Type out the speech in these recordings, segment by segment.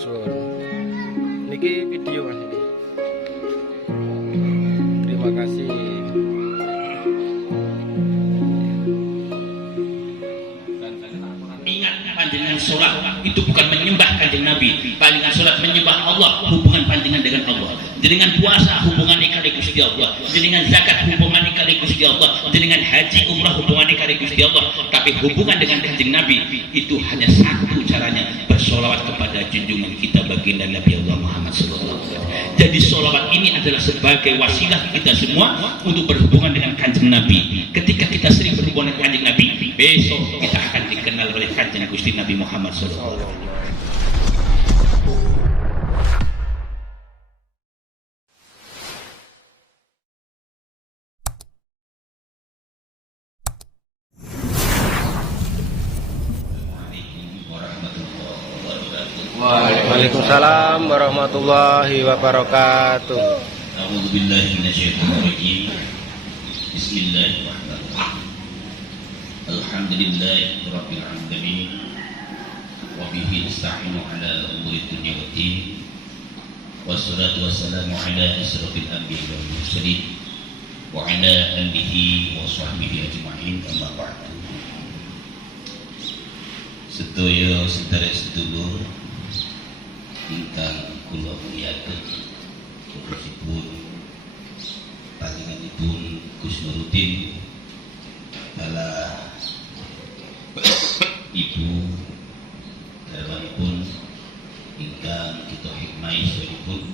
suwun. Niki video Mas ini. Terima kasih. Ingat panjenengan sholat itu bukan menyembah kanjeng Nabi. Panjenengan sholat menyembah Allah, hubungan panjenengan dengan Allah. Jenengan puasa hubungan kali Gusti Allah. Jenengan zakat hubungan kali Gusti Allah. Jenengan haji umrah hubungan kali Gusti Allah. Tapi hubungan dengan kanjeng Nabi itu hanya satu caranya, bersolawat kepada junjungan kita baginda Nabi Allah Muhammad sallallahu alaihi wasallam. Jadi solawat ini adalah sebagai wasilah kita semua untuk berhubungan dengan kanjeng Nabi. Ketika kita sering berhubungan dengan kanjeng Nabi, besok kita akan dikenal oleh kanjeng Gusti Nabi Muhammad sallallahu alaihi wasallam. Waalaikumsalam warahmatullahi wabarakatuh. A'udzu billahi minasyaitonir rajim. Bismillahirrahmanirrahim. Alhamdulillahi rabbil alamin. Wa bihi nasta'inu ala umuri dunya waddin. Wassalatu wassalamu ala asrofil anbiya'i wal mursalin wa ala alihi wa sahbihi ajma'in, amma ba'du. Sedaya sedherek-sedulur ingkang kula mulyakaken, terusipun panjenenganipun Gus Nuruddin adalah ibu garwanipun ingkang kita hikmahi sedherek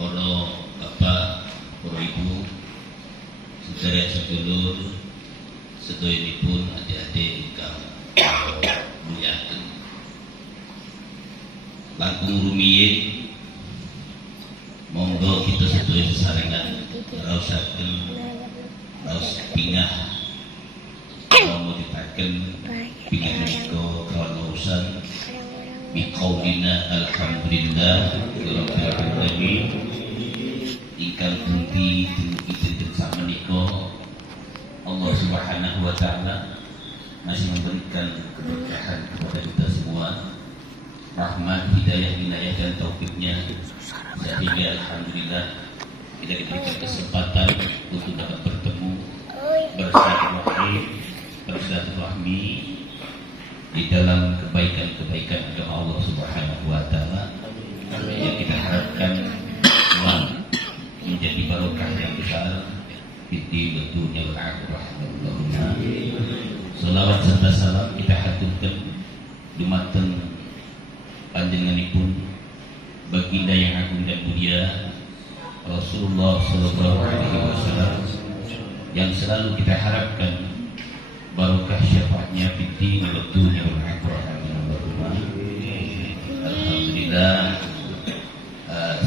para bapak, para ibu, sedherek sedulur sedayanipun, adik-adik ingkang mulyakaken. Langkung rumiyin monggo kita sedaya sesarengan raosaken raos pingah mudhipaken pingah menika kawan urusan biqaulina alhamdulillah rabbil alamin ingkang pundi dinten samenika Allah Subhanahu wa taala masih memberikan keberkahan kepada kita semua, rahmat, hidayah, wilayah dan taufiknya, sehingga alhamdulillah kita diberikan kesempatan untuk dapat bertemu, bersilaturahmi di dalam kebaikan-kebaikan agama Allah Subhanahu wa taala yang kita harapkan menjadi barokah yang besar di dunia wal akhirah. Salawat serta salam kita haturkan dumateng panjenenganipun baginda yang agung dan mulia Rasulullah sallallahu alaihi wasallam yang selalu kita harapkan barokah syafaatnya di dunia wal akhirah. Alhamdulillah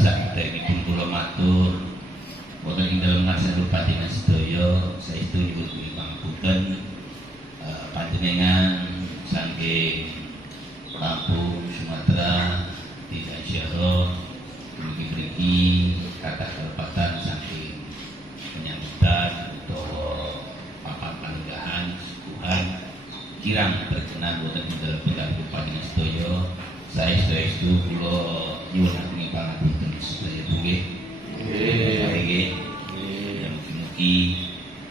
saat ini pun kula matur wonten ing dalem ngarsanipun panjenengan sedaya saestu nyuwun pangpunten panjenengan saking Lampung, Sumatera, tidak syarah, mriki kata kelepatan saking penyambutan atau papan panggahan Tuhan kirang berkenan wonten ing dalem pitaken panjenengan sedaya saestu kula nyuwun agung pangapunten sedaya nggih. Nggih. Mugi-mugi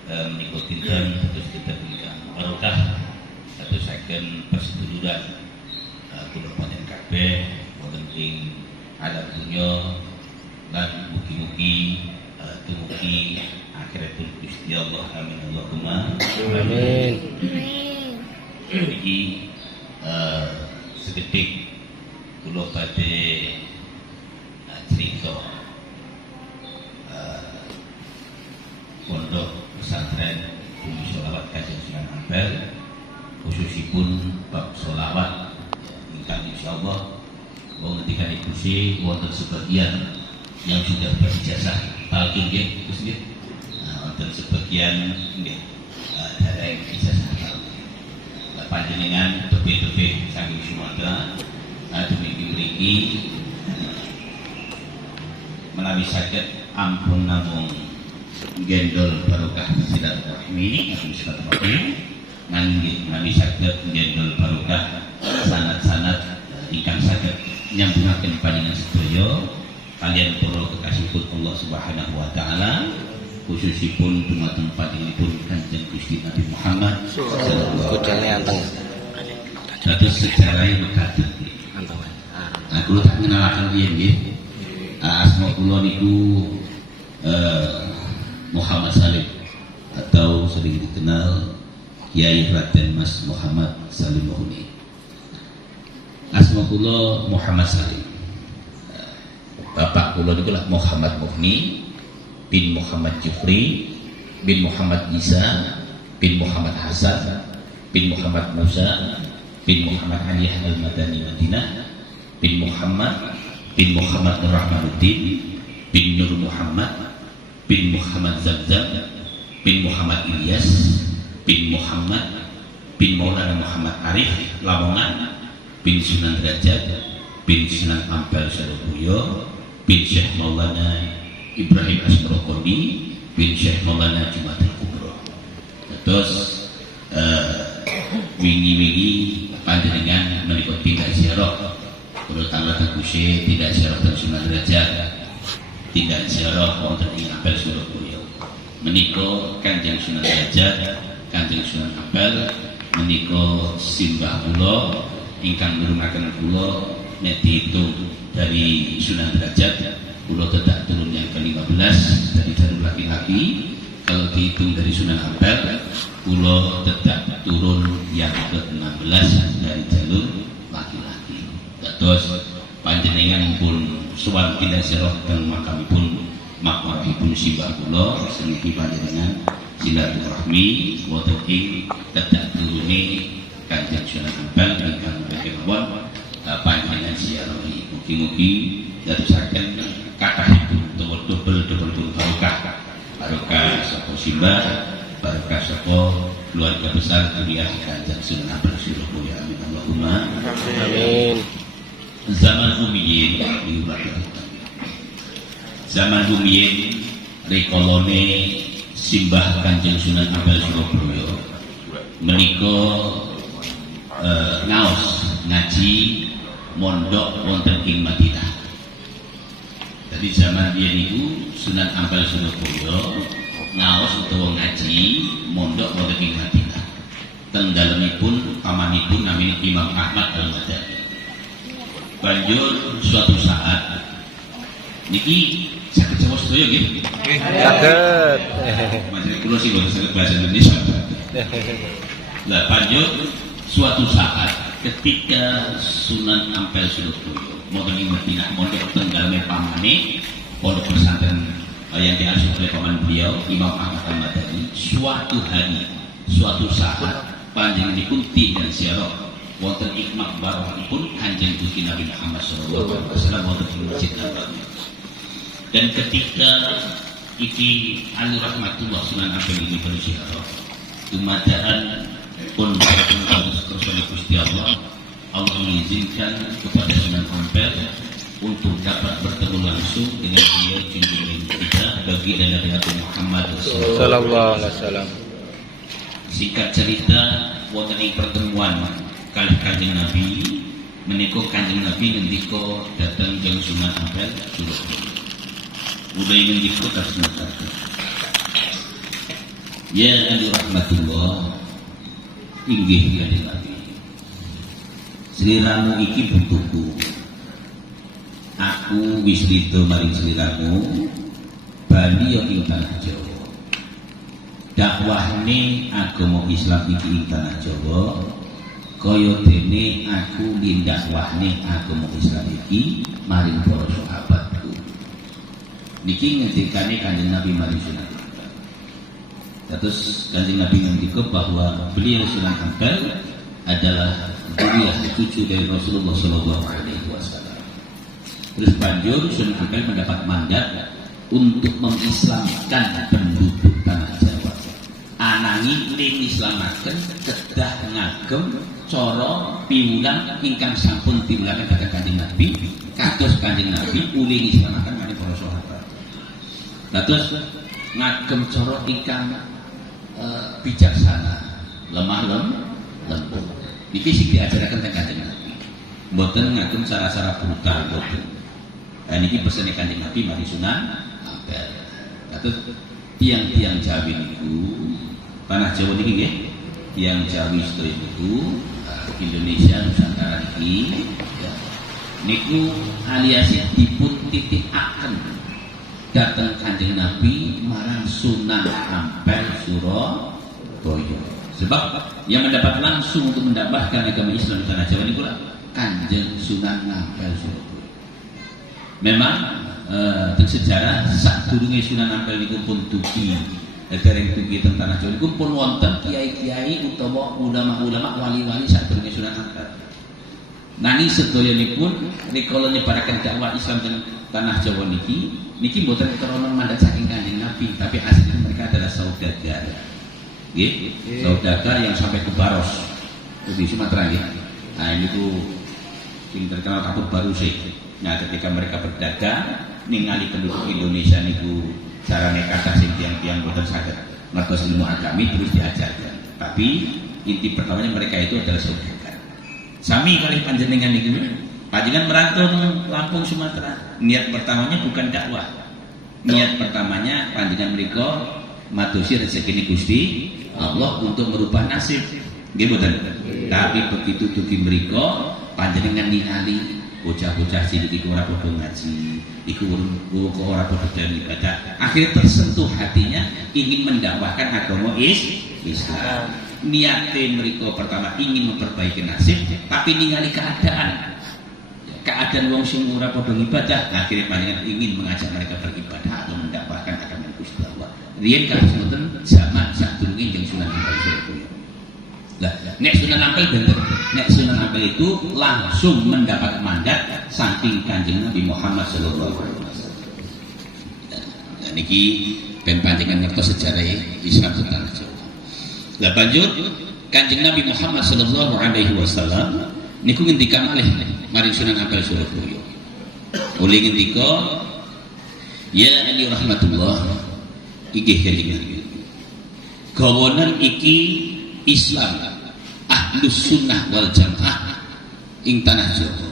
menika dinten terus kita berikan barokah atesaken perseduluran kula panjenengan kabeh wonten ing alam dunya lan mugi-mugi dumugi akhiratipun Gusti Allah. Amin Allahumma amin. Iki sedetik kula badhe cerita pondok pesantren Bumi Sholawat Kanjeng Sunan Ampel, khususipun bab sholawat ingkang insyaallah ngendikan ibu si wonten sebagian yang sudah berijazah talqin nggih Gus nggih. Wonten sebagian nggih dereng ijazah talqin. Lah panjenengan tebih-tebih saking Sumatera demikian mriki menawi saged ampun namung gendol barokah silaturahmi menawi saged gendol barokah sanad-sanad ingkang saged nyambungaken panjenengan sedaya kalian para kekasihipun Allah Subhanahu wa taala, khususipun dumateng panjenenganipun Kanjeng Gusti Nabi Muhammad sallallahu alaihi wasallam. Dados sejarah mekaten. Aku tak ngenalaken riyen nggih. Asma kula niku Muhammad Salim atau sering dikenal Kiai Raden Mas Muhammad Salim Muhni. Asma kula Muhammad Salim. Bapak kula niku lah Muhammad Muhni bin Muhammad Jufri bin Muhammad Isa bin Muhammad Hasan bin Muhammad Musa bin Muhammad Ali Al-Madani Madinah bin Muhammad Nur Rahmanuddin bin Nur Muhammad bin Muhammad Zamzam bin Muhammad Ilyas bin Muhammad bin Maulana Muhammad Arif Lamongan bin Sunan Derajat bin Sunan Ampel Surabaya bin Syekh Maulana Ibrahim Asmrokoni bin Syekh Maulana Jumatul Kubro. Terus wingi-wingi panjenengan menika tidak ziarah kula tanggal Gusye, tidak ziarah dan Sunan Derajat, tidak ziarah wonten ing Ampel Surabaya. Menika Kanjeng Sunan Derajat, Kanjeng Sunan Ampel menika simbah kula ingkang nurunaken kula nek dihitung dari Sunan Derajat kula tetap turun yang ke-15 dari jalur laki-laki. Kalau dihitung dari Sunan Ampel kula tetap turun yang ke-16 dari jalur laki-laki. Terus panjenengan pun sowan tidak sirah dan makamipun makwaripun simbah kula seniki panjenengan silaturahmi wonten ing tetap turune Kanjeng Sunan Ampel ingkang kemawon panjenengan siarahi. Mugi-mugi dadosaken kathahipun double barokah sapa simbah, barokah sapa keluarga besar kuliah Kanjeng Sunan Ampel Surabaya. Amin Allahumma Amin. Zaman rumiyin rikolone simbah Kanjeng Sunan Ampel Surabaya menika ngaos ngaji mondok wonten ing Madinah. Jadi zaman biyen niku Sunan Ampel Surabaya ngaos utawa ngaji mondok wonten ing Madinah. Teng dalemipun pamanipun namine Imam Ahmad Al-Madani. Banjur suatu saat niki saged Jawa sedaya nggih. Saged. Maksud kula sing boten saged bahasa Indonesia. Lah banjur suatu saat ketika Sunan Ampel Surabaya wonten ing Madinah mondok teng daleme pamane pondok pesantren yang diasuh oleh paman beliau Imam Ahmad Al-Madani, suatu hari suatu saat panjenenganipun tidak ziarah wonten ing makbarahipun Kanjeng Gusti Nabi Muhammad sallallahu alaihi wasallam wonten ing Masjid Nabawi. Dan ketika iki alur rahmatullah Sunan Ampel ini berziarah dumadaan pun bersama Gusti Allah mengizinkan kepada Sunan Ampel untuk dapat bertemu langsung dengan beliau junjungan kita baginda Nabi Muhammad Sallallahu alaihi wasallam. Singkat cerita wonten ing pertemuan kalih Kanjeng Nabi menika Kanjeng Nabi ngendika datang jeung Sunan Ampel Surabaya. Udah ngendika tasnatan. Ya ahli rahmatullah inggih Kanjeng Nabi. Sliramu iki butuhku. Aku wis rida maring sliramu bali yo ing tanah Jawa. Dakwahne agama Islam iki ing tanah Jawa kaya dene aku lindakwahne agama Islam iki maring para sahabatku. Niki ngendikane Kanjeng Nabi maring Sunan Ampel. Terus Kanjeng Nabi ngendika bahwa beliau Sunan Ampel adalah zuriyah cucu dari Rasulullah sallallahu alaihi wasallam. Terus banjur Sunan Ampel mendapat mandat untuk mengislamkan penduduk tanah Jawa. Anangi ling islamaken kedah ngagem cara piwulang ingkang sampun diwulaken dhateng Kanjeng Nabi kados Kanjeng Nabi uling islamaken marang para sahabat. Kados ngagem cara ingkang bijaksana, lemah lembut. Iki sing diajaraken teng Kanjeng Nabi. Mboten ngatur cara-cara brutal mboten. Nah niki pesene Kanjeng Nabi mari Sunan Ampel. Kados tiang-tiang Jawi niku tanah Jawa niki nggih. Tiang Jawi sedaya niku Indonesia Nusantara niki ya. Niku alias dipun titikaken dateng Kanjeng Nabi marang Sunan Ampel Surabaya. Sebab yang mendapat langsung untuk mendapatkan agama Islam di tanah Jawa niku Kanjeng Sunan Ampel Surabaya. Memang teng sejarah sadurunge Sunan Ampel niku pun dugi dereng dugi teng tanah Jawa niku pun wonten kiai-kiai utawa ulama-ulama wali-wali sadurunge Sunan Ampel. Nanging sedoyanipun rikala nyebaraken dakwah Islam teng tanah Jawa niki mboten krana mandat saking Kanjeng Nabi, tapi aslinya mereka adalah saudagar. Nggih, saudagar yang sampai ke Baros di Sumatera nggih. Nah ini tuh yang terkenal Kapur Barusik. Nah ketika mereka berdagang ningali penduduk Indonesia niku carane kata sing tiang-tiang boten saged ngertos ilmu agami terus diajarkan. Tapi inti pertamanya mereka itu adalah saudagar. Sami kali panjenengan niku panjenengan merantau ke Lampung Sumatera. Niat pertamanya bukan dakwah. Niat pertamanya panjenengan mriku madosi rezeki Gusti Allah untuk merubah nasib. Nggih mboten. Tapi begitu dugi mriku panjenengan ningali bocah-bocah cilik iku ora padha ngaji, iku ora padha dalam ibadah. Akhirnya tersentuh hatinya ingin mendakwahkan agama Islam. Niatnya mereka pertama ingin memperbaiki nasib, tapi ningali keadaan wong sing ora padha ibadah. Akhirnya panjenengan ingin mengajak mereka beribadah atau mendakwahkan agama Gusti Allah. Riyen kados ngoten zaman sadurunge jeung Sunan Ampel Surabaya. Lah, nek Sunan Ampel bener. Nek Sunan Ampel itu langsung mendapat mandat saking Kanjeng Nabi Muhammad sallallahu alaihi wasallam. Nah niki ben panjenengan ngertos sejarah Islam tentang Jawa. Lah banjur Kanjeng Nabi Muhammad sallallahu alaihi wasallam niku ngendikan malih maring Sunan Ampel Surabaya. Oleh ngendika, ya ali rahmatullah iki Kanjeng Nabi. Gawonan iki Islam Ahlus Sunnah wal Jamaah ing tanah Jawa.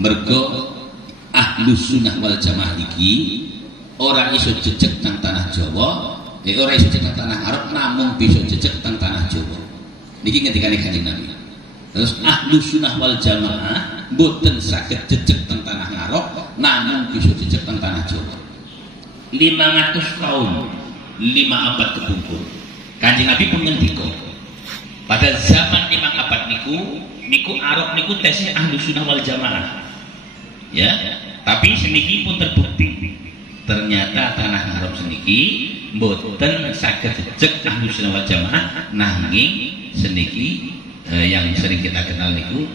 Mergo Ahlus Sunnah wal Jamaah iki ora iso jejeg teng tanah Jawa. Ora iso jejeg tanah Arab, namun bisa jejeg teng tanah Jawa. Niki ngendikane Kanjeng Nabi. Terus Ahlus Sunnah wal Jamaah boten saged jejeg teng tanah Arab, namun bisa jejeg teng tanah Jawa. 500 tahun, 5 abad kepungkur. Kanjeng Nabi pun ngendika, pada zaman 5 abad niku Arab niku tesnya Ahlus Sunnah wal Jamaah. Ya, tapi seniki pun terbukti. Ternyata tanah Arab seniki mboten saged jejeg Ahlus Sunnah wal Jamaah, nanging seniki yang sering kita kenal niku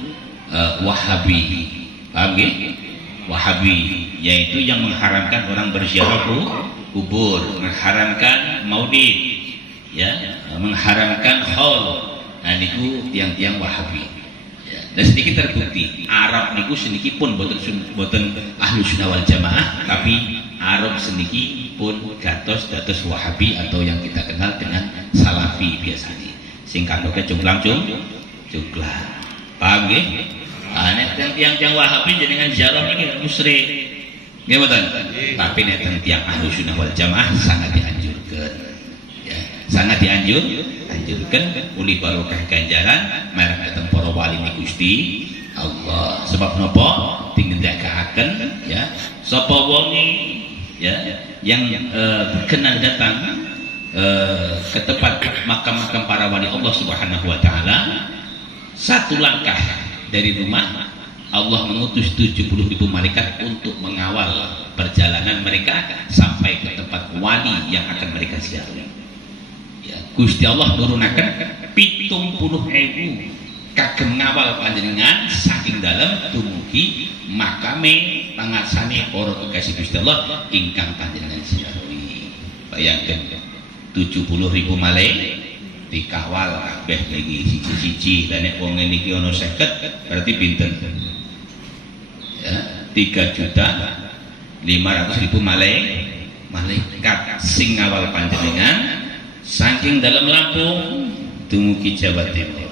Wahabi. Paham nggih? Wahabi yaitu yang mengharamkan orang berziarah kubur, mengharamkan maulid, ya, mengharamkan haul. Nah niku tiang-tiang Wahabi. Ya, dan sedikit terbukti Arab niku seniki pun boten Ahlus Sunnah wal Jamaah, tapi Arab seniki pun dados Wahabi atau yang kita kenal dengan Salafi biasanya. Singkatnya junglang. Paham nggih? Nek tiang-tiang Wahabi jenengan ziarah niki musyrik. Nggih mboten? Tapi nek tiang Ahlus Sunnah wal Jamaah sangat dianjurkan. Ya, sangat dianjurkan uli barokah ganjaran marang dateng para wali Gusti Allah. Sebab napa? Dingendakaken ya, sapa wonge ya yang berkenan datang ke tempat makam-makam para wali Allah Subhanahu wa taala, satu langkah dari rumah Allah mengutus 70.000 malaikat untuk mengawal perjalanan mereka sampai ke tempat wali yang akan mereka ziarahi. Ya, Gusti Allah nurunaken 70.000 kagem ngawal panjenengan saking dalam dumugi makame pangarsane para kekasih Gusti Allah ingkang panjenengan ziarahi. Bayangkan 70.000 malaikat dikawal kabeh lagi siji-siji, dan nek wong niki ana 50 berarti pinten? Ya, 3.500.000 malaikat sing ngawal panjenengan saking dalam Lampung dumugi Jawa Timur.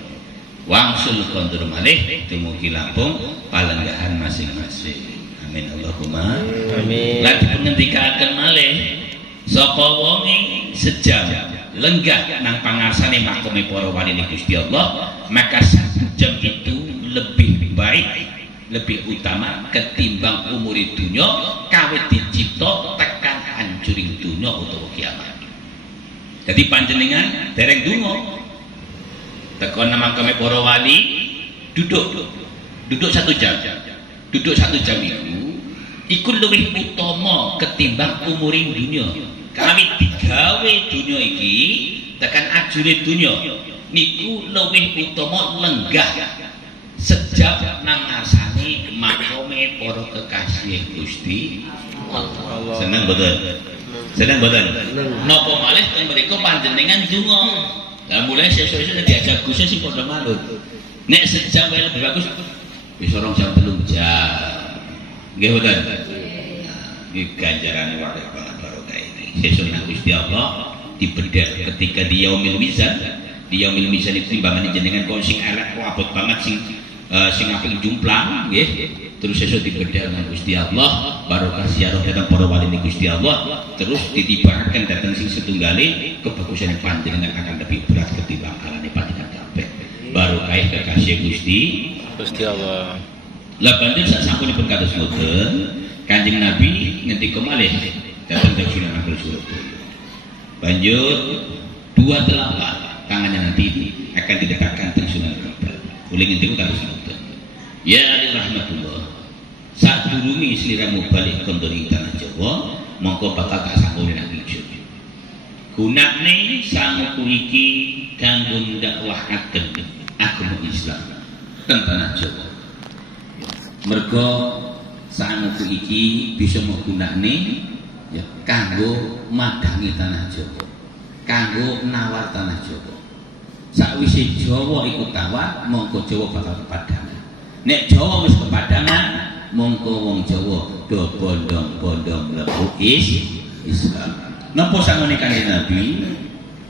wangsul kondur malih dumugi Lampung palenggahan masing-masing. Amin Allahumma Amin. lan pengendikaken malih sapa wonge sejam lenggah nang pangarsane makome para wali Gusti Allah, maka 1 jam itu lebih baik, lebih utama ketimbang umur dunya kawit dicipta tekan hancuring dunya utawa kiamat. Jadi panjenengan dereng donga tekan nang makome para wali, duduk 1 jam. Duduk 1 jam iku luwih utama ketimbang umuring dunya. Kami digawe dunya iki tekan ajure dunya niku luwih utama lenggah sejam nang ngarsane makome para kekasih Gusti Allah. Seneng boten? Seneng boten? Napa malih teng mriku panjenengan donga. Lah mulai sesuk-esuk diajak Gusti sing padha manut. Nek sejam wae lebih bagus. Wis 2 jam 3 jam. Nggih boten? Iki ganjaran wae barokah ini. Sesuk nang Gusti Allah dibedah ketika di yaumil mizan. Di yaumil mizan itu timbangan jenengan kok sing elek kok abot banget sing apik jumplang nggih. Terus sesuk dibedah nang Gusti Allah barokah ziarah dhateng para wali Gusti Allah, terus ditibakaken dhateng sing setunggale kebagusan panjenengan akan lebih berat ketimbang alane panjenengan kabeh. Barokah kekasih Gusti Allah. Lah banjur sak sampunipun kados ngoten, Kanjeng Nabi ngendika malih dhateng Sunan Ampel Surabaya. Banjur 2 telapak tangannya nanti akan didekatkan teng Sunan Ampel. Kula ngendika kados ngoten. Ya ali rahmatullah. Sadurunge sliramu balik kondo ing tanah Jawa, mongko bakal tak sangkune nang ijo. Gunane sanguku iki kanggo ndakwahaken agama Islam teng tanah Jawa. Mergo sanguku iki bisa mgunakne ya kanggo madangi tanah Jawa, kanggo nawar tanah Jawa. Sakwise Jawa iku tawar, mongko Jawa bakal kepadangan. Nek Jawa wis kepadangan, mongko wong Jawa do bondong-bondong mlebu Islam. Napa sangone Kanjeng Nabi?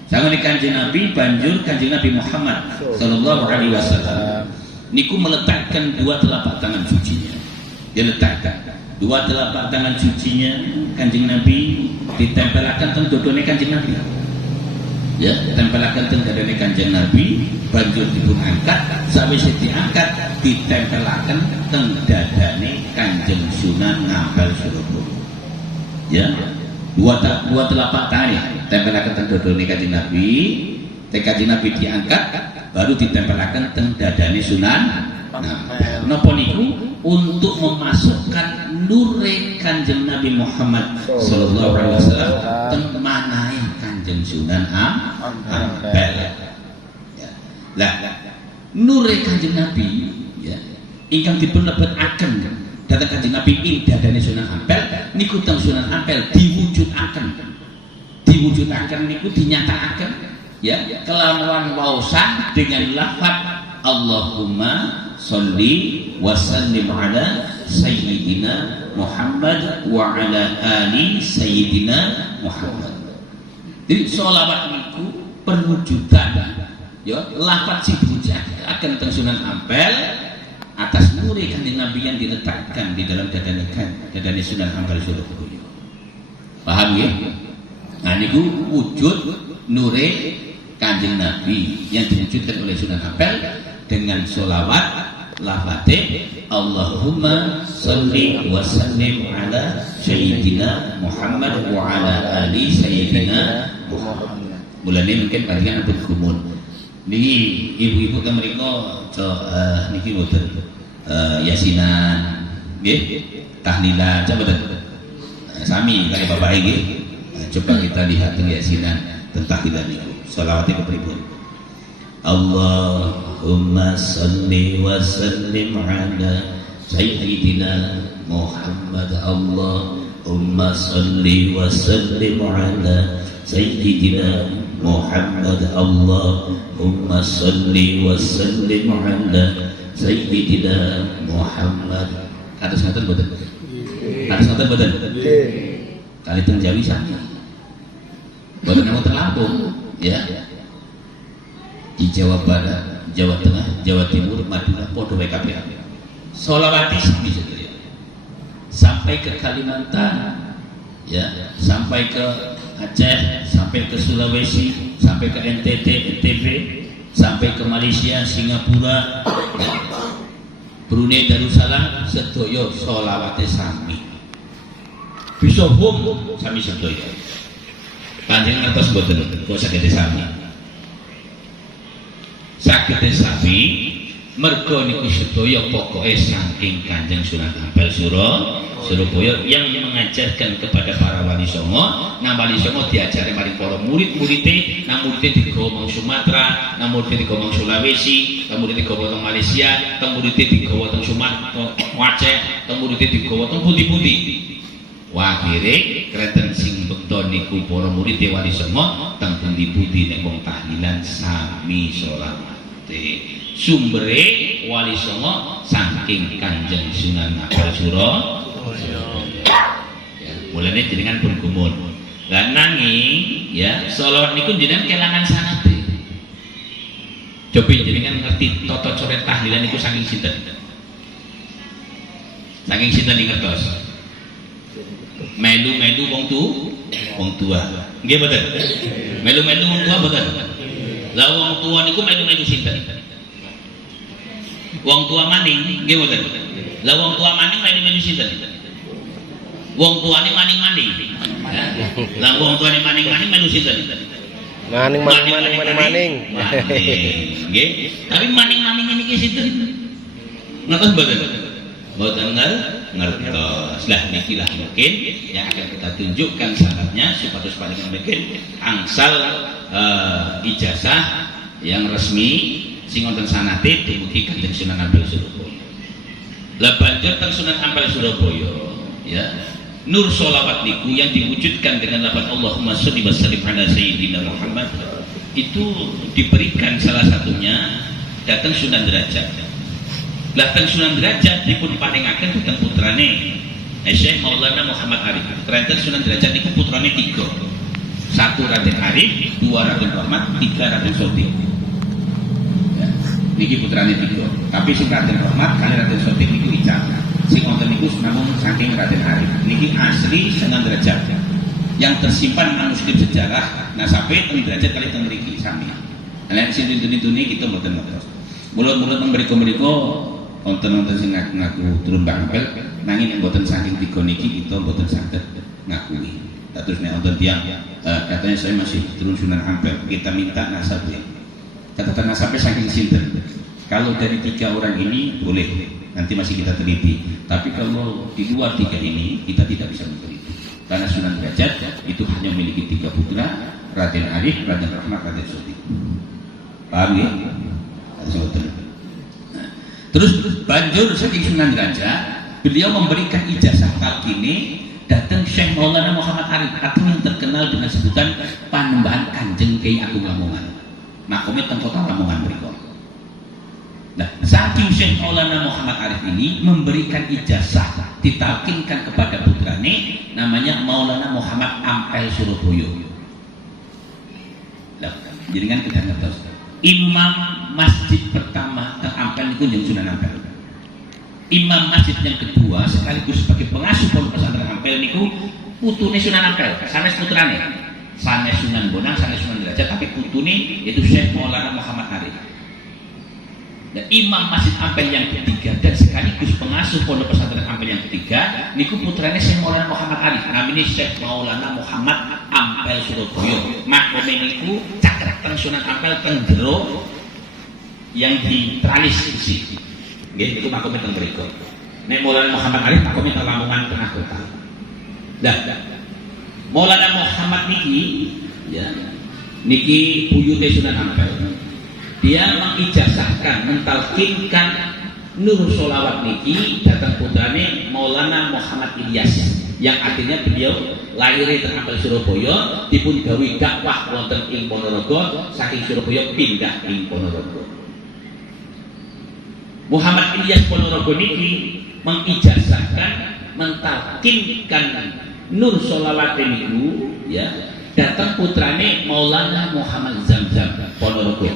Sangone Kanjeng Nabi banjur Kanjeng Nabi Muhammad sallallahu alaihi wasallam niku meletakkan 2 telapak tangan sucinya. Dia letakkan 2 telapak tangan sucinya Kanjeng Nabi ditempelaken teng dodone Kanjeng Nabi. Ya, tempelaken teng dodone Kanjeng Nabi, banjur dipun angkat, sawise diangkat ditempelaken teng dadane Kanjeng Sunan Ampel Surabaya. Ya, 2 telapak tangan tempelaken teng dodone Kanjeng Nabi, Kanjeng Nabi diangkat baru ditempelaken teng dadane Sunan Ampel. Napa niku? Untuk memasukkan nure Kanjeng Nabi Muhammad sallallahu alaihi wasallam teng manahe Kanjeng Sunan Ampel. Ya. Lah nure Kanjeng Nabi ya ingkang dipun lebetaken dhateng Kanjeng Nabi ing dadane Sunan Ampel niku teng Sunan Ampel diwujudaken niku dinyatakaken ya kelawan waosan dengan lafaz Allahumma sholli wa sallim ala sayyidina Muhammad wa ala ali sayyidina Muhammad. Jadi sholawat niku perwujudan ya lafaz sing diucapkan teng Sunan Ampel atas nuri Kanjeng Nabi yang diletakkan di dalam dadane Sunan Ampel Surabaya. Paham ya? Nah niku wujud nure Kanjeng Nabi yang diwujudkan oleh Sunan Ampel dengan sholawat lafate Allahumma sholli wa sallim ala sayyidina Muhammad wa ala ali sayyidina Muhammad. Mulane mungkin kalian ampun gumun. Niki ibu-ibu teng mriku niki mboten yasinan nggih, tahlilan coba mboten. Sami kali bapak nggih. Coba kita lihat teng yasinan teng tahlilan niku. Sholawate kepripun? Allahumma salli wa sallim ala sayyidina Muhammad. Allahumma salli wa sallim ala sayyidina Muhammad. Allahumma salli wa sallim ala sayyidina Muhammad. Kados ngaten mboten? Kados ngaten mboten? Kali teng Jawi sami. Mboten wonten Lampung ya. Di Jawa Barat Jawa Tengah, Jawa Timur, Madura, podo wae kabeh. Sholawati sami sedaya. Sampai ke Kalimantan, ya, sampai ke Aceh, sampai ke Sulawesi, sampai ke NTT, NTB, sampai ke Malaysia, Singapura, Brunei Darussalam, sedaya sholawate sami. Bisa hum sami sedaya. Panjenengan ngertos mboten kok saged sami? Saged sami mergo niku sedaya pokoke saking Kanjeng Sunan Ampel Surabaya yang mengajarkan kepada para wali songo. Nah wali songo diajari maring para murid-muridé, nah muridé digawa mong Sumatera, nah muridé digawa mong Sulawesi, nah muridé digawa teng Malaysia, nah muridé digawa teng Sumatera, Aceh, nah muridé digawa teng pundi-pundi. Wah akhire kreten sing bekto niku para muridé wali songo teng pundi-pundi nek wong tahlilan sami sholawate. Sumbere wali songo saking Kanjeng Sunan Ampel Surabaya. Ya, mulane jenengan pun gumun. Lah nanging ya sholawat niku jenengan kelangan sanate. Coba jenengan ngerti tata cara tahlilan niku saking sinten? Saking sinten ngertos? Melu-melu wong tua. Nggih mboten? Melu-melu wong tua mboten? Lah wong tua niku melu-melu sinten? Wong tua maning, nggih mboten? Lah wong tua maning melu-melu sinten? Wong tuane maning-maning. Lah wong tuane maning-maning melu sinten? Maning. Nggih. Tapi maning-maning niki sinten? Ngertos mboten? Mboten ngertos. Lah niki lah mungkin yang akan kita tunjukkan syaratnya supados paling mungkin angsal ijazah yang resmi sing wonten sanate dumugi Kanjeng Sunan Ampel Surabaya. Lah banjur teng Sunan Ampel Surabaya ya. Nur sholawat niku yang diwujudkan dengan lafaz Allahumma sholli wa sallim ala sayyidina Muhammad itu diberikan salah satunya datang Sunan Derajat. Lah teng Sunan Derajat dipun paringaken dhateng putrane Syekh Maulana Muhammad Arif. Krenten Sunan Derajat niku putrane 3. 1 Raden Arif, 2 Raden Rahmat, 3 Raden Sotik. Ya, niki putrane 3. Tapi sing Raden Rahmat kali Raden Sotik niku ijab. Sing wonten niku namung saking Raden Arif. Niki asli Sunan Derajat. Yang tersimpan manuskrip sejarah nasabe teng Derajat kali teng mriki sami. Lan sing dituni-tuni kita mboten ngertos. Mulut-mulut mriko-mriko wonten sing ngaku turun Ampel nanging mboten saking 3 niki kita mboten saged ngakui. Terus nek wonten tiyang katanya saya masih turun Sunan Ampel, kita minta nasabnya. Catatan nasabnya saking sinten? Kalau dari 3 orang ini boleh, nanti masih kita teliti. Tapi kalau di luar 3 ini kita tidak bisa meneliti. Karena Sunan Derajat itu hanya memiliki 3 putra, Raden Arif, Raden Rahmat, Raden Sotik. Paham ya? Terus banjur saking Sunan Derajat, beliau memberikan ijazah talqini datang Syekh Maulana Muhammad Arif atau yang terkenal dengan sebutan Panembahan Kanjeng Kiai Agung Lamongan. Makomnya teng kota Lamongan mriku. Nah, saking Syekh Maulana Muhammad Arif ini memberikan ijazah ditalkinkan kepada putrane namanya Maulana Muhammad Ampel Surabaya. Nah, jadi kan kita ngertos. Imam masjid pertama teng Ampel niku jeneng Sunan Ampel. Imam masjid yang kedua sekaligus sebagai pengasuh pondok pesantren Ampel niku putune Sunan Ampel, sanes putrane. Sanes Sunan Bonang, sanes Sunan Derajat, tapi putune yaitu Syekh Maulana Muhammad Arif. Dan Imam Masjid Ampel yang ketiga dan sekaligus pengasuh pondok pesantren Ampel yang ketiga niku putrane Syekh Maulana Muhammad Arif. Namanya Syekh Maulana Muhammad Ampel Surabaya. Makome niku cakrek teng Sunan Ampel teng jero yang diteralis besi. Nggih niku makome teng mriku. Nek Maulana Muhammad Arif makome teng Lamongan tengah kota. Dah. Maulana Muhammad niki ya niki buyute Sunan Ampel. Dia mengijazahkan, mentalkinkan nur sholawat niki datang putrane Maulana Muhammad Ilyas yang artinya beliau lahir di Ampel Surabaya dipun gawe dakwah wonten ing Ponorogo saking Surabaya pindah ing Ponorogo. Muhammad Ilyas Ponorogo niki mengijazahkan, mentalkinkan nur sholawat niku ya datang putrane Maulana Muhammad Zamzam Ponorogo.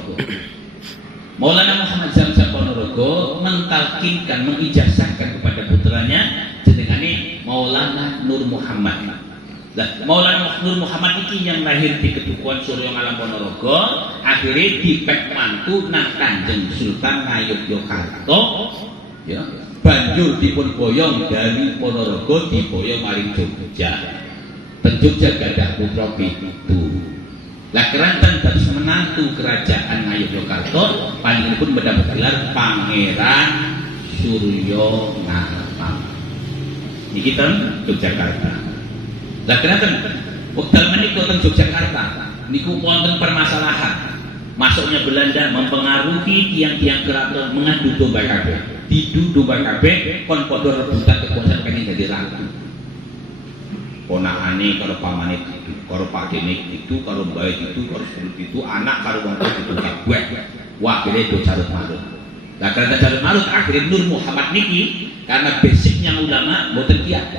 Maulana Muhammad Zamzam Ponorogo mentalkinkan, mengijazahkan kepada putranya jenengane Maulana Nur Muhammad. Nah, Maulana Nur Muhammad ini yang lahir di Kedukuhan Suryo Ngalam Ponorogo, akhirnya dipek mantu nang Kanjeng Sultan Ngayogyakarta, ya, banjur dipun boyong dari Ponorogo diboyong maring Jogja. Ten Jogja gadah putra pitu. Lah keranten dados menantu kerajaan Ngayogyakarta, panjenenganipun mendapat gelar Pangeran Suryo Ngalam. Niki ten Yogyakarta. Lah keranten wekdal menika ten Yogyakarta niku wonten permasalahan. Masuknya Belanda mempengaruhi tiang-tiang keraton mengadu domba kabeh. Didu domba kabeh kon padha rebutan kekuasaan pengen dadi ratu. Ponakane karo pamane itu, karo pakene itu, karo mbae itu, karo sedulur itu, anak karo wong itu kabeh. Wah, akhirnya do carut marut. Lah karena carut marut akhirnya Nur Muhammad niki karena basicnya ulama mboten kiat.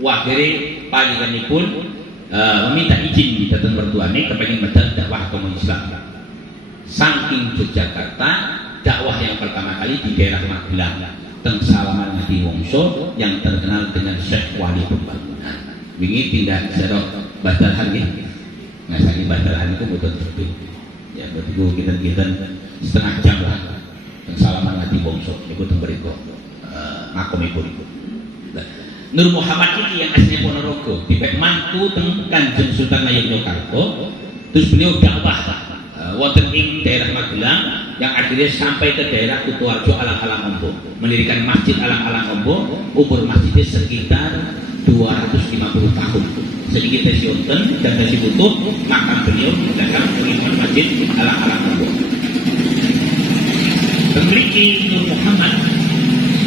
Wah, akhirnya panjenenganipun meminta izin datang mertuane kepengin medal dakwah agama Islam. Saking Yogyakarta, dakwah yang pertama kali di daerah Magelang, teng Salaman Ngadi Wongso yang terkenal dengan Syekh Wali Pembangunan. Wingi pindah Zarok Badalhan ya. Nah, saking Badalhan itu betul betul. Ya, betul kita setengah jam lah. Teng Salaman Ngadi Wongso niku teng mriku. Makomipun. Nur Muhammad ini yang asli Ponorogo, dipek mantu teng Kanjeng Sultan Ngayogyakarta. Terus beliau dakwah wonten ing daerah Magelang yang akhirnya sampai ke daerah Kutoarjo Alang-Alang Ombo, mendirikan masjid Alang-Alang Ombo. Umur masjidnya sekitar 250 tahun. Sedikit tesionten dan tesi butuh, maka beliau dalam mengimpan masjid Alang-Alang Ombo. Memiliki Nur Muhammad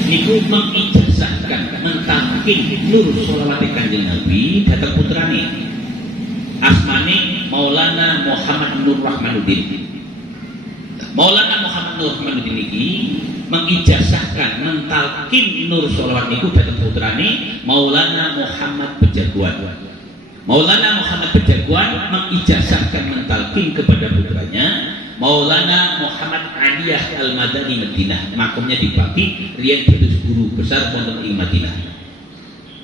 niku mengijazahkan, mentalkin Nur Sholawati Kanjeng Nabi datang putrane asmane Maulana Muhammad Nur Rahmanuddin. Maulana Muhammad Nur Rahmanuddin ini mengijazahkan, mentalkin Nur Sholawat niku datang putrane Maulana Muhammad Bejaguan. Maulana Muhammad Bejaguan mengijazahkan, mentalkin kepada putranya Maulana Muhammad Aliyah Al-Madani Madinah. Makamnya di Baki, riyen dados guru besar wonten ing Madinah.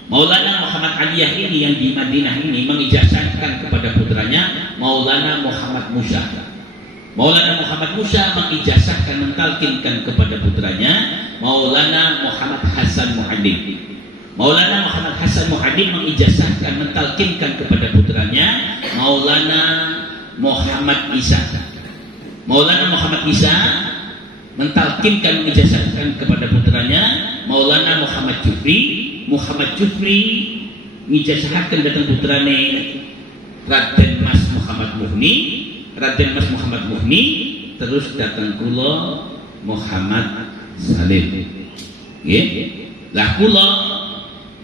Maulana Muhammad Aliyah ini yang di Madinah ini mengijazahkan kepada putranya Maulana Muhammad Musa. Maulana Muhammad Musa mengijazahkan, mentalkinkan kepada putranya Maulana Muhammad Hasan Muaddim. Maulana Muhammad Hasan Muaddim mengijazahkan, mentalkinkan kepada putranya Maulana Muhammad Isa. Maulana Muhammad Isa mentalkinkan, mengijazahkan kepada putranya Maulana Muhammad Jufri. Muhammad Jufri mengijazahkan datang putrane Raden Mas Muhammad Muhni. Raden Mas Muhammad Muhni terus datang kula Muhammad Salim. Nggih. Lah kula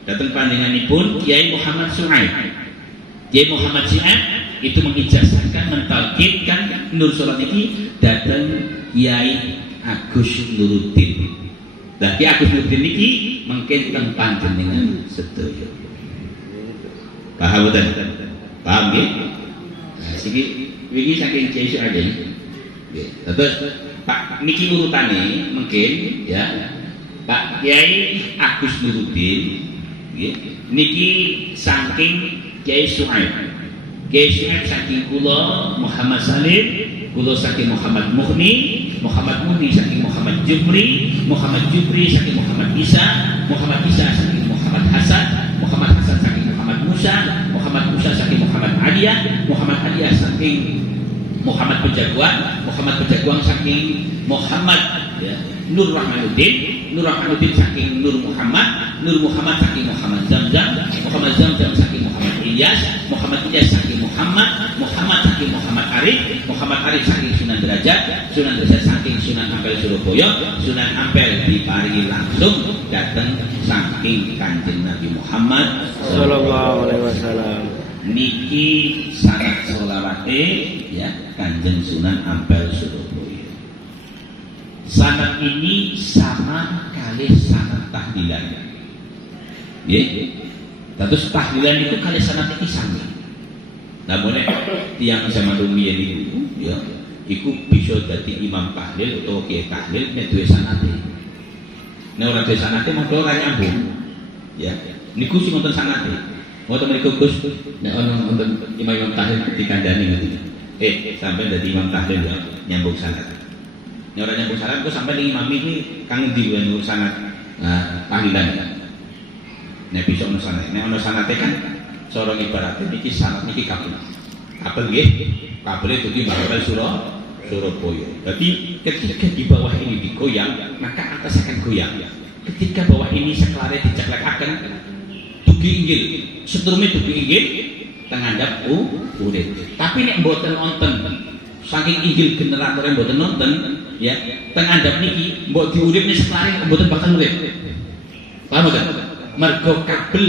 datang panjenenganipun Kiai Muhammad Suhaib. Kiai Muhammad Suhaib itu mengijazahkan, mentalkinkan Nur Sholawat iki datang Kiai Agus Nuruddin. Lah Kiai Agus Nuruddin iki mungkin teng panjenengan sedaya. Paham boten? Paham nggih? Nah, siki wingi saking Kiai Suhaib nggih. Terus Pak niki urutane mungkin ya. Pak Kiai Agus Nuruddin nggih. Niki saking Kiai Suhaib. Kiai Suhaib saking kula Muhammad Salim, kula saking Muhammad Muhni, Muhammad Muhni saking Muhammad Jufri, Muhammad Jufri saking Muhammad Isa, Muhammad Isa saking Muhammad Hasan, Muhammad Hasan saking Muhammad Musa, Muhammad Musa saking Muhammad Aliyah, Muhammad Aliyah saking Muhammad Bejaguan, Muhammad Bejaguan saking Muhammad ya, Nur Rahmanuddin, Nur Rahmanuddin saking Nur Muhammad, Nur Muhammad saking Muhammad Zamzam, Muhammad Zamzam saking Muhammad Ilyas, Muhammad Ilyas saking Muhammad, Muhammad saking Muhammad Arif, Muhammad Arif saking Sunan Derajat, Sunan Derajat saking Sunan Ampel Surabaya, Sunan Ampel diparingi langsung datang saking Kanjeng Nabi Muhammad Sallallahu alaihi wasallam. Niki sanad sholawate ya Kanjeng Sunan Ampel Surabaya. Sanad ini sama kali sanad tahlilan. Nggih. Terus tahlilan itu kali sanad iki sami. Nah boleh tiang bisa mandumi itu ya iku bisa dadi imam tahlil utawa kiai tahlil nek duwe sanate. Nek ora duwe sanate monggo ora nyambung. Ya, niku sing wonten sanate. Wonten mriku Gus, nek ana wonten imam tahlil dikandani ngoten. Sampai dadi imam tahlil ya nyambung sanate. Nek ora nyambung sanate kok sampai ning imam iki kang endi nyambung sanate. Nah, tahlilan. Nek bisa ono sanate. Nek ono sanate kan sorong ibaratnya niki sanat niki kabel. Kabel nggih, kabel itu di Mapel Surabaya. Jadi ketika di bawah ini digoyang, maka atas akan goyang. Ketika bawah ini sekelare diceklekaken, dugi inggil, setrume dugi inggil, tengandap urip. Tapi nek mboten wonten, saking inggil generatornya mboten wonten, ya, tengandap niki mbok diuripne sekelare mboten bakal urip. Paham kan? Mergo kabel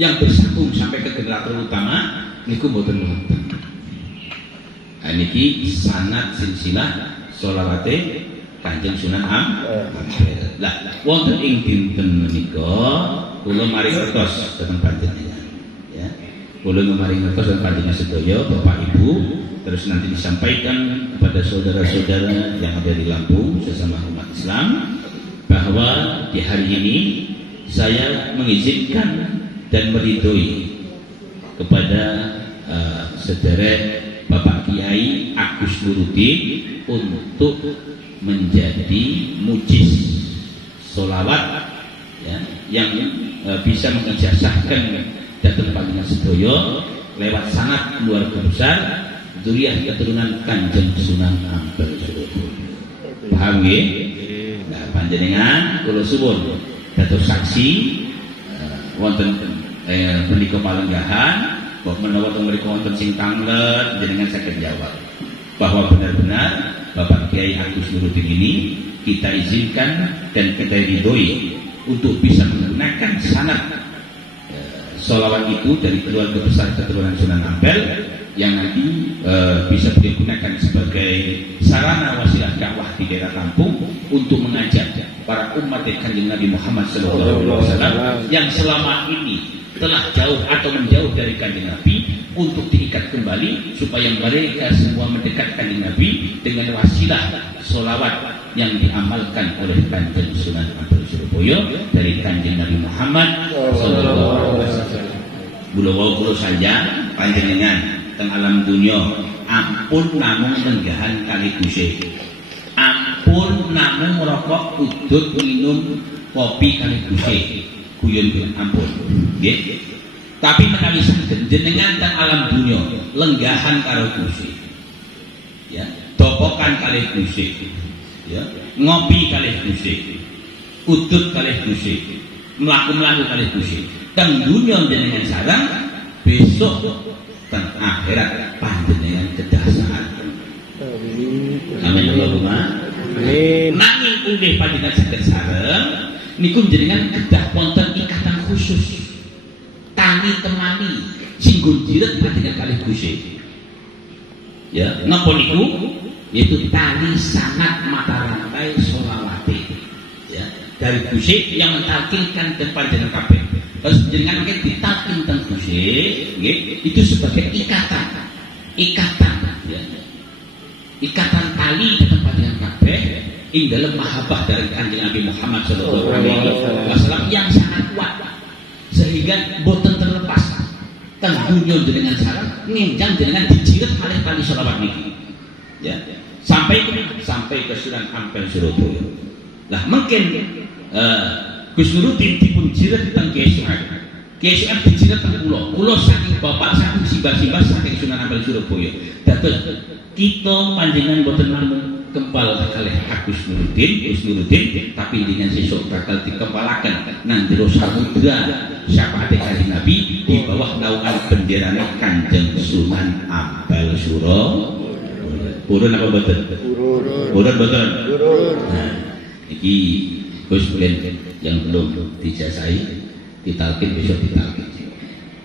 yang bersambung sampai ke generator utama niku mboten wonten. Nah, niki sanad silsilah sholawate Kanjeng Sunan Ampel. Lah wonten ing dinten menika kula mari ngertos dhateng panjenengan ya. Kula mari ngertos dhateng panjenengan sedaya Bapak Ibu, terus nanti disampaikan kepada saudara-saudara yang ada di Lampung sesama umat Islam bahwa di hari ini saya mengizinkan dan meridhoi kepada sedherek Bapak Kiai Agus Nuruddin untuk menjadi mujiz sholawat ya, yang bisa mengijazahkan dhateng panjenengan sedaya lewat sanad keluarga besar dzurriyyah keturunan Kanjeng Sunan Ampel Surabaya. Paham nggih? Nah, panjenengan kula suwun dados saksi wonten menika palenggahan menawa mriku wonten sing tanglet jenengan saged jawab bahwa benar-benar Bapak Kiai Agus Nuruddin ini kita izinkan dan kita ridhoi untuk bisa menggunakan sanad sholawat itu dari keluarga besar keturunan Sunan Ampel yang nanti bisa beliau gunakan sebagai sarana wasilah dakwah di daerah Lampung untuk mengajak para umat Kanjeng Nabi Muhammad SAW yang selama ini telah jauh atau menjauh dari Kanjeng Nabi untuk diikat kembali supaya mereka semua mendekat Kanjeng Nabi dengan wasilah sholawat yang diamalkan oleh Kanjeng Sunan Ampel Surabaya dari Kanjeng Nabi Muhammad SAW. Bulu saja panjenengan teng alam dunia ampun namung lenggahan kali gusih, ampun namung merokok udut minum kopi kali gusih guyon ampun nggih. Tapi menawi saged jenengan teng alam dunia lenggahan karo gusih ya, topokan kali gusih ya, ngopi kali gusih, udut kali gusih, mlaku-mlaku kali gusih teng dunia jenengan sareng besok teng akhirat panjenengan kedasaan. Amin Allahumma amin. Nanging ulih panjenengan saged sareng niku jenengan kedah wonten ikatan khusus tali temani singgung jiret panjenengan kalih Gusti ya, napa niku yaitu tali sanad mata rantai sholawate ya, dari Gusti yang mentalkinkan ke panjenengan kabeh. Terus jenengan mungkin ditalkin teng Gusti nggih, itu sebagai ikatan ya, ikatan tali dengan panjenengan kabeh ing dalam mahabbah dari Kanjeng Nabi Muhammad SAW yang sangat kuat sehingga boten terlepas teng dunya jenengan sareng ngenjang jenengan dijiret kalih tali sholawat niki ya, sampai ke Sunan Ampel Surabaya. Lah mungkin Gus Nuruddin dipun jiret teng Kiai Su'aib dijiret teng kula saking bapak saking simbah-simbah saking Sunan Ampel Surabaya. Dados kita panjenengan boten namung kempal kalih Agus Nuruddin, tapi dengan sesuk bakal dikempalaken nang jero samudra syafaate Kanjeng Nabi di bawah naungan benderane Kanjeng Sunan Ampel Surabaya. Purun apa boten? Purun boten. Nah, iki Gus Blen yang belum dijasai ditalkin besok ditalkin.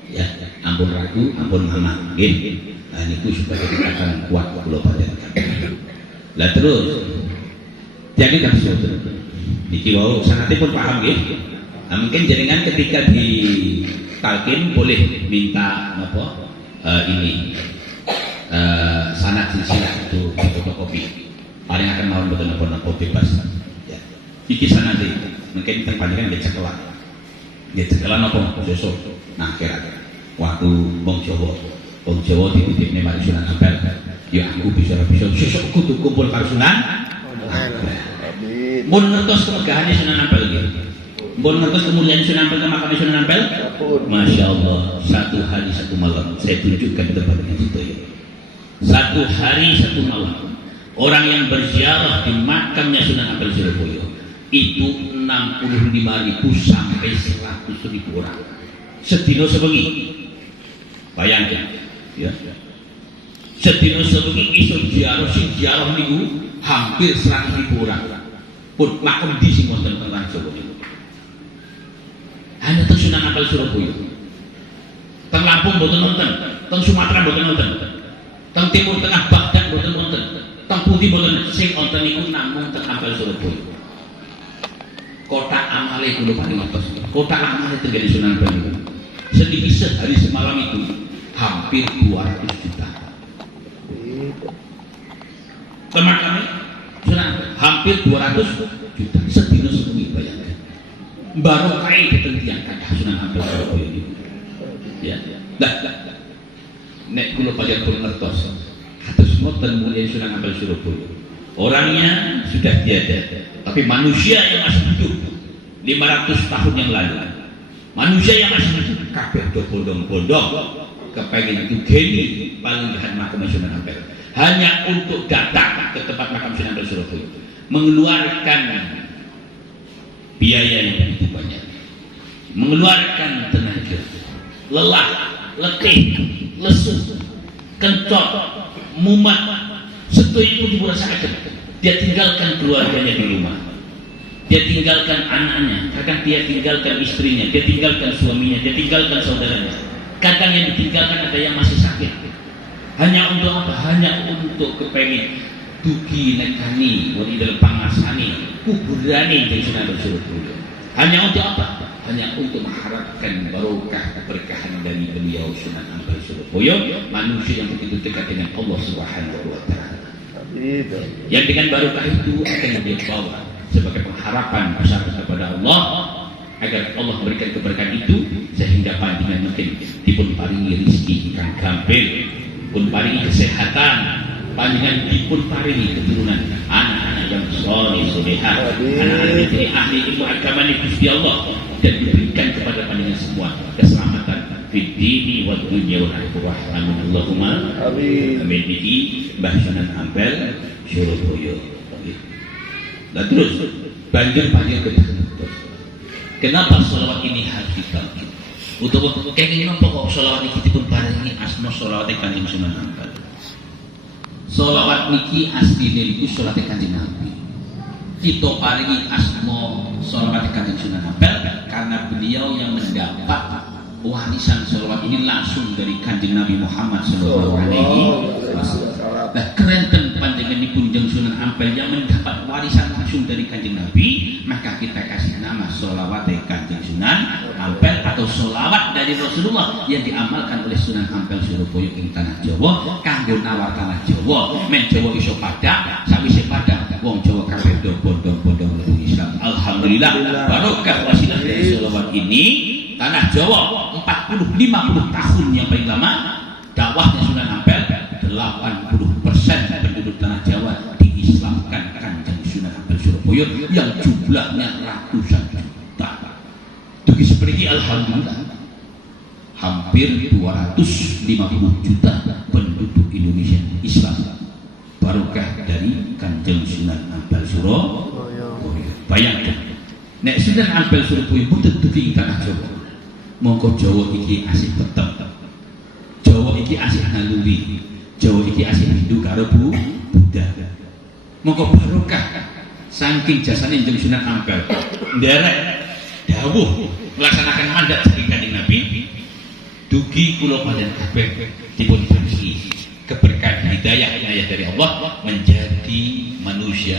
Ya, ampun ragu, ampun mamah. Nggih. Nah niku supaya kita akan kuat kula panjenengan. Lah terus jadi kan saudara niki wau sangatipun paham nggih. Nah, mungkin jenengan ketika di talqin boleh minta apa ini sanad silsilah itu fotokopi paling akan mau betul-betul bebas ya. Iki sanad mungkin terpanjang dia cekelan apa besok nah kira-kira waktu wong Jawa dititipne mari Sunan Ampel ya aku bisa sesuk kudu kumpul karo Sunan mun ngertos kemegahane Sunan Ampel iki mun ngertos kemuliaan Sunan Ampel ke makam Sunan Ampel Masya Allah satu hari satu malam saya tunjukkan tempatnya itu ya satu hari satu malam orang yang berziarah di makamnya Sunan Ampel Surabaya itu 65.000 sampai 100.000 orang sedina sebengi bayangkan ya sedina sebengi iso ziarah niku hampir 100.000 orang pun makam di sing wonten teng Jawa niku hanya teng Sunan Ampel Surabaya teng Lampung mboten wonten teng Sumatera mboten wonten teng Timur Tengah Baghdad mboten wonten teng pundi mboten sing wonten niku namung teng Ampel Surabaya kota amale kula paling atas kota amale tenggene Sunan Ampel niku sedikit sehari semalam itu hampir 200 juta pemakamnya Sunan Ampel hampir 200 juta sedina sebengi bayangkan baru kae ketentuan kathah Sunan Ampel Surabaya niku ya lah nek kula pajar pun ngertos kados ngoten mulia Sunan Ampel Surabaya orangnya sudah tiada tapi manusia yang masih hidup 500 tahun yang lalu manusia yang masih hidup kabeh do bondong-bondong kepengen dugeni paling jahat makam Sunan Ampel hanya untuk datang ke tempat makam Sunan Ampel Surabaya mengeluarkan biaya yang begitu banyak mengeluarkan tenaga lelah, letih, lesu, kencot, mumat setelah itu dirasakan dia tinggalkan keluarganya di rumah dia tinggalkan anaknya kadang dia tinggalkan istrinya dia tinggalkan suaminya dia tinggalkan saudaranya kadang yang ditinggalkan ada yang masih sakit hanya untuk apa? Hanya untuk kepengen dugi nekani wali dalam pangasani kuburani dari Sunan Ampel Surabaya hanya untuk apa? Hanya untuk mengharapkan barokah keberkahan dari beliau Sunan Ampel Surabaya manusia yang begitu dekat dengan Allah Subhanahu wa Ta'ala yang dengan barokah itu akan dia bawa sebagai pengharapan besar kepada Allah agar Allah memberikan keberkahan itu sehingga panjenengan mungkin dipun paringi rezeki ingkang gampil pun paringi kesehatan panjenengan dipun paringi keturunan anak-anak yang saleh salehah anak-anak yang ahli ilmu agama Gusti Allah dan diberikan kepada panjenengan semua keselamatan fid dini wad dunya wal akhirah amin Allahumma amin amin iki Mbah Sunan Ampel Surabaya. Nah terus banjir terus. Kenapa sholawat ini harus ditalkin? Untuk kayak gini pokok sholawat ini pun paringi asma sholawat Kanjeng Sunan Ampel. Sholawat niki asline niku sholawat Kanjeng Nabi. Kita paringi asma sholawat Kanjeng Sunan Ampel karena beliau yang mendapat warisan sholawat ini langsung dari Kanjeng Nabi Muhammad sallallahu alaihi wasallam. Nah, kerenten panjenenganipun Kanjeng Sunan Ampel yang mendapat warisan langsung dari Kanjeng Nabi, maka kita kasih nama sholawat Kanjeng Sunan Ampel atau sholawat dari Rasulullah yang diamalkan oleh Sunan Ampel Surabaya ing tanah Jawa kanggo nawar tanah Jawa. Men Jawa iso padha, sawise padha wong Jawa kabeh do bondong-bondong mlebu Islam. Alhamdulillah barokah wasilah dari sholawat ini tanah Jawa 40-50 tahun yang paling lama dakwahnya Sunan Ampel 80% penduduk tanah Jawa diislamkan Kanjeng Sunan Ampel Surabaya yang jumlahnya ratusan juta. Dugi seperti alhamdulillah hampir 250 juta penduduk Indonesia Islam barokah dari Kanjeng Sunan Ampel Surabaya. Bayangkan nek Sunan Ampel Surabaya mboten dugi tanah Jawa mongko Jawa iki asih tetep Jawa iki asih naluri Jawa iki asih Hindu karo Buddha mongko barokah saking jasane Kanjeng Sunan Ampel nderek dawuh melaksanakan mandat dari Kanjeng Nabi dugi kula panjenengan kabeh dipun berkahi keberkahan hidayah inayah dari Allah menjadi manusia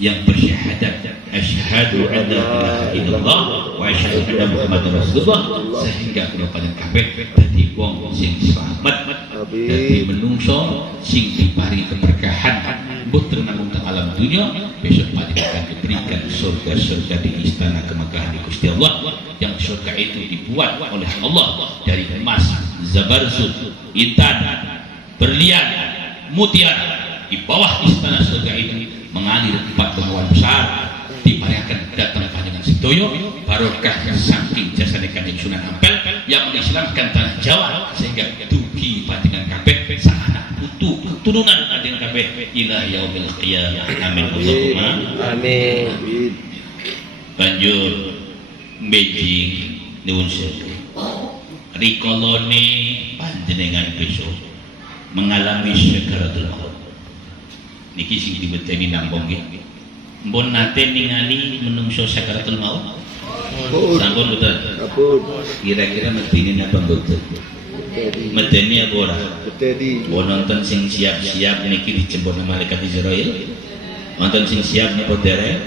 yang bersyahadat asyhadu an la ilaha illallah wa asyhadu anna muhammadar rasulullah sehingga kula panjenengan kabeh dadi wong sing slamet Dadi menungso sing dipari keberkahan mboten namung teng alam dunya, besok pasti akan diberikan surga-surga di istana kemegahan di Gusti Allah, yang surga itu dibuat oleh Allah dari emas, zabarsud, intan, berlian, mutiara. Di bawah istana surga itu mengalir 4 bengawan besar, diparingkan datang panjenengan sedoyo barokah saking jasane Kanjeng Sunan Ampel yang mengislamkan tanah Jawa, sehingga dugi panjenengan kabeh sak anak putu keturunan panjenengan kabeh ila yaumil qiyamah. Amin Allahumma Amin. banjur Beijing nuwun sewu rikolone panjenengan besok mengalami sakaratul maut niki sing diwedeni nampung nggih. Mbon nate ningali menungso sakaratul maut? Sampun betul. Kira-kira medeni apa mboten? Medeni apa ora? Medeni. Nonton sing siap-siap niki dijemput malaikat Israil. Nonton sing siap napa dereng?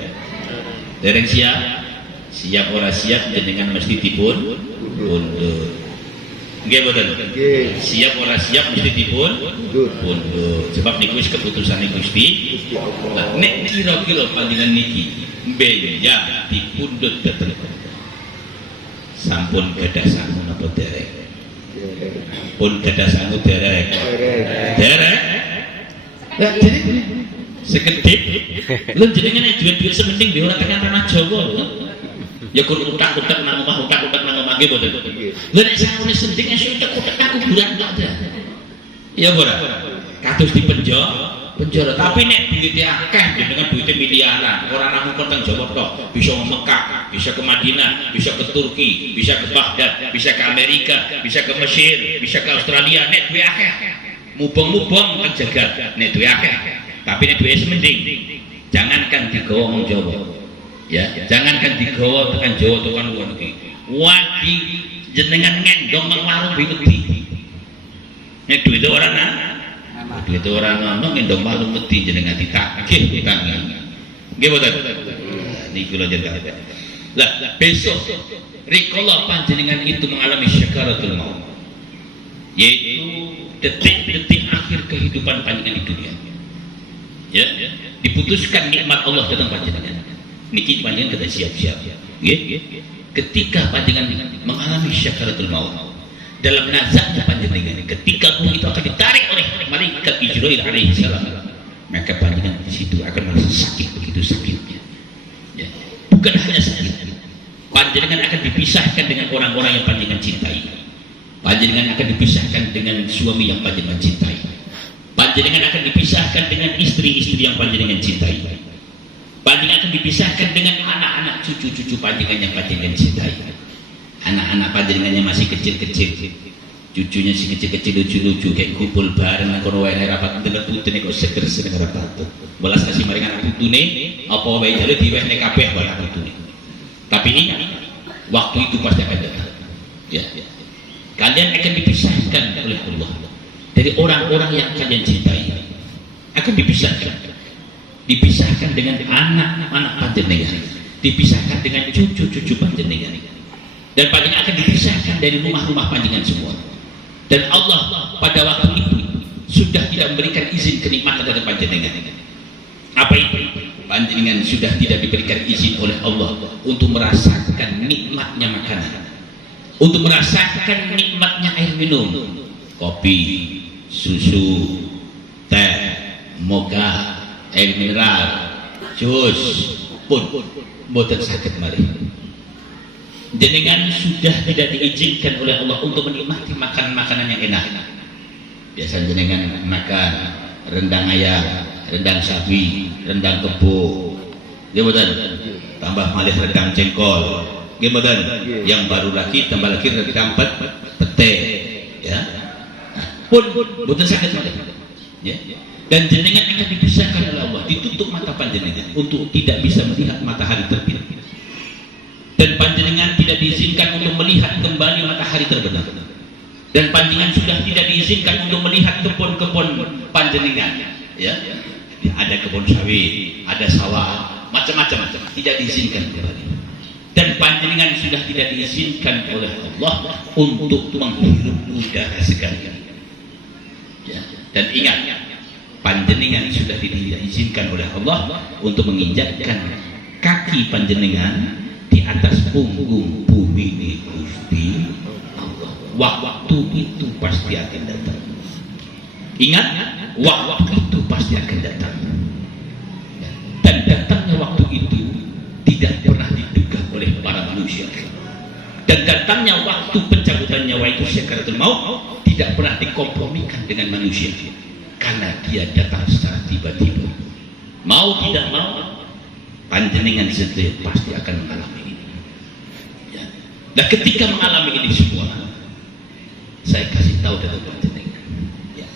Dereng siap? Siap ora siap jenengan mesti dipun mundur. Nggih mboten? Nggih. Siap ora siap mesti dipun mundur. Sebab niku wis keputusane Gusti. Lah nek kira-kira panjenengan niki mbeya dipundhut dhateng sampun gadah sangu napa dereng? Pun gadah sangu dereng. Dereng. Lah dereng. Sekedhip. Lho jenengan nek duwe-duwe sementing dhewe ora tekan tanah Jawa lho. Ya kur utak-utak nang omah, utak-utak nang omah nggih mboten. Lha nek sangune sending esuk utak-utak aku kuburan kok ada. Ya ora. Kados di penjara. Tapi nek duwite akeh jenengan duwite miliaran, ora namung teng Jawa tok, bisa ke Mekah, bisa ke Madinah, bisa ke Turki, bisa ke Baghdad, bisa ke Amerika, bisa ke Mesir, bisa ke Australia. Nek duwe akeh, mubeng-mubeng teng jagat. Nek duwe akeh. Tapi nek duwe semending, jangankan digawa wong Jawa. Ya, jangankan digawa tekan Jawa tekan luar negeri. Wadi jenengan ngendong nang warung wedi. Nek duwite ora duit orang ngono ngendong malu mesti jenengan ditagih utangnya. Nggih mboten? Niku lho jenengan. Lah besok rikala panjenengan itu mengalami sakaratul maut, yaitu detik-detik akhir kehidupan panjenengan di dunia. Ya, diputuskan nikmat Allah datang panjenengan. Niki panjenengan kita siap-siap. Nggih. Ketika panjenengan mengalami sakaratul maut, dalam nazaknya panjenengan, ketika ruh itu akan ditarik oleh malaikat Jibril alaihi salam, maka panjenengan di situ akan merasa sakit, begitu sakitnya. Ya. Bukan hanya sakit, panjenengan akan dipisahkan dengan orang-orang yang panjenengan cintai. Panjenengan akan dipisahkan dengan suami yang panjenengan cintai. Panjenengan akan dipisahkan dengan istri-istri yang panjenengan cintai. Panjenengan akan dipisahkan dengan anak-anak cucu-cucu panjenengan yang panjenengan cintai. Anak-anak panjenengannya masih kecil-kecil, cucunya si kecil-kecil lucu-lucu kayak kumpul bareng nang kono wae rapat delok putune kok seger-seger ora patut. Welas kasih maring anak putune apa wae jare diwehne kabeh wae anak putune. Tapi ingat, waktu itu pasti akan datang. Ya. Kalian akan dipisahkan oleh Allah dari orang-orang yang kalian cintai. Akan dipisahkan dengan anak-anak panjenengan, dipisahkan dengan cucu-cucu panjenengan. Dan panjenengan akan dipisahkan dari rumah-rumah panjenengan semua. Dan Allah pada waktu itu sudah tidak memberikan izin kenikmatan kepada panjenengan. Apa itu? Panjenengan sudah tidak diberikan izin oleh Allah untuk merasakan nikmatnya makanan, untuk merasakan nikmatnya air minum, kopi, susu, teh, moga, air mineral, jus pun boten saged malih. Jenengan sudah tidak diizinkan oleh Allah untuk menikmati makanan-makanan yang enak. Biasa jenengan makan rendang ayam, rendang sapi, rendang kebo, gimana? Tambah malih rendang jengkol, gimana? Yang baru lagi tambah lagi rendang pete, ya. Pun bukan sakit malih, ya. Dan jenengan akan dipisahkan oleh Allah, ditutup mata panjenengan untuk tidak bisa melihat matahari terbit. Dan panjenengan tidak diizinkan untuk melihat kembali matahari terbenam. Dan panjenengan sudah tidak diizinkan untuk melihat kebun-kebun panjenengan. Ya, ada kebun sawit, ada sawah, macam-macam, tidak diizinkan kembali. Dan panjenengan sudah tidak diizinkan oleh Allah untuk menghirup udara segar. Ya. Dan ingat, panjenengan sudah diizinkan oleh Allah untuk menginjakkan kaki panjenengan di atas punggung bumi ini Gusti Allah. Waktu itu pasti akan datang. Ingat, waktu itu pasti akan datang. Dan datangnya waktu itu tidak pernah diduga oleh para manusia. Dan datangnya waktu pencabutan nyawa itu sakaratul maut tidak pernah dikompromikan dengan manusia, karena dia datang secara tiba-tiba. Mau tidak mau, panjenengan sendiri pasti akan mengalami ini. Ya. Nah, ketika mengalami ini semua, saya kasih tahu dari panjenengan, ya,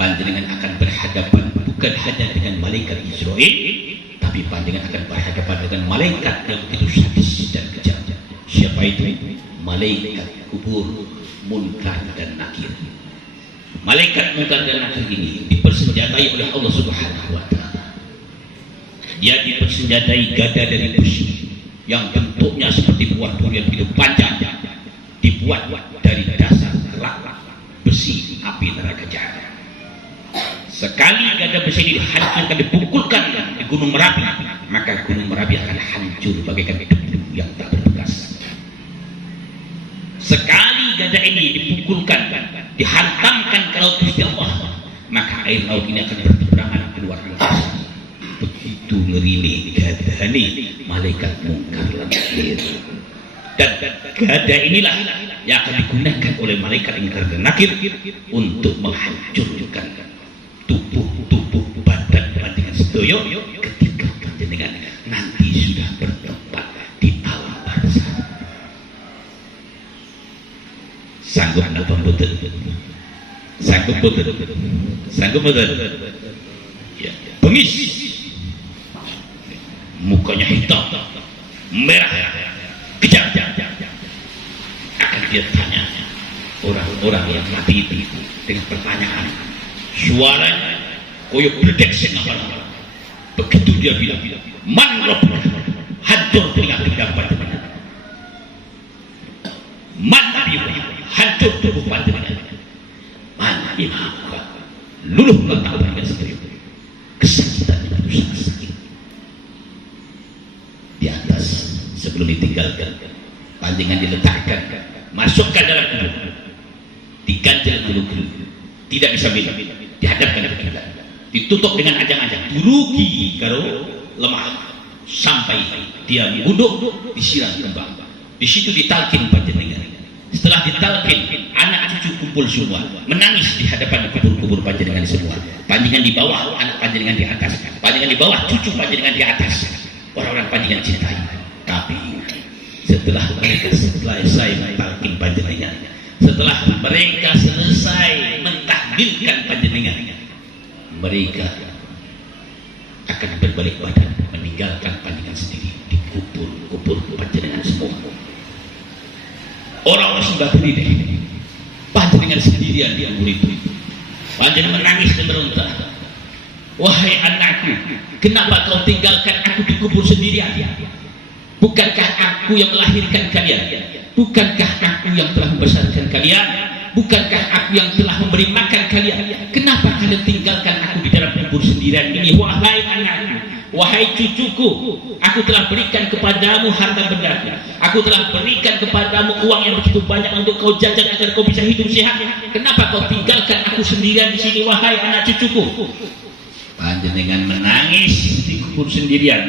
panjenengan akan berhadapan bukan hanya dengan malaikat Israel, tapi panjenengan akan berhadapan dengan malaikat yang begitu sadis dan kejam. Siapa itu? Malaikat kubur, Munkar dan Nakir. Malaikat Munkar dan Nakir ini dipersenjatai oleh Allah Subhanahu wa Ta'ala. Dia dipersenjatai gada dari besi yang bentuknya seperti buah durian begitu panjang, dibuat dari dasar kelak besi api neraka jahanam. Sekali gada besi ini dihancurkan, dipukulkan di Gunung Merapi, maka Gunung Merapi akan hancur bagaikan debu yang tak berbekas. Sekali gada ini dipukulkan, dihantamkan ke laut Gusti Allah, maka air laut ini akan bertebaran keluar angkasa. Begitu ngeri gada ini malaikat Munkar dan Nakir. Dan gada inilah yang akan digunakan oleh malaikat Munkar dan Nakir untuk menghancurkan tubuh badan panjenengan sedaya ketika panjenengan nanti sudah bertempat di alam barzakh. Sanggup napa mboten? Sanggup mboten? Sanggup mboten? Ya, bengis. Mukanya hitam, merah, kejam. Akan dia tanya orang-orang yang mati itu dengan pertanyaan. Suaranya koyo bledek sing apa. Begitu dia bilang, "Man rabbuk?" Hancur telinga kita panjenengan. Man nabiyuka? Hancur tubuh panjenengan. Mana imamuka? Luluh letak panjenengan seperti itu. Kesakitan itu sangat sakit. Di atas sebelum ditinggalkan, panjenengan diletakkan, masukkan dalam kubur, diganjel gulu-gulu, tidak bisa minum, dihadapkan ke kiblat, ditutup dengan ajang-ajang, dirugi karo lemah sampai dia munduk, disiram kembang. Di situ ditalkin panjenengan. Setelah ditalkin, anak cucu kumpul semua, menangis di hadapan kubur-kubur panjenengan semua. Panjenengan di bawah, anak panjenengan di atas. Panjenengan di bawah, cucu panjenengan di atas. Orang-orang panjenengan cintai. Tapi setelah mereka selesai mentalkin panjenengan, setelah mereka selesai mentahbirkan panjenengan, mereka akan berbalik badan meninggalkan panjenengan sendiri di kubur panjenengan semua. Orang-orang sudah berdiri, panjenengan sendirian di kubur itu. Panjenengan menangis dan meronta. Wahai anakku, kenapa kau tinggalkan aku di kubur sendirian? Bukankah aku yang melahirkan kalian? Bukankah aku yang telah membesarkan kalian? Bukankah aku yang telah memberi makan kalian? Kenapa kalian tinggalkan aku di dalam kubur sendirian ini? Wahai anakku, wahai cucuku, aku telah berikan kepadamu harta benda. Aku telah berikan kepadamu uang yang begitu banyak untuk kau jajan agar kau bisa hidup sehat. Kenapa kau tinggalkan aku sendirian di sini, wahai anak cucuku? Panjenengan menangis di kubur sendirian,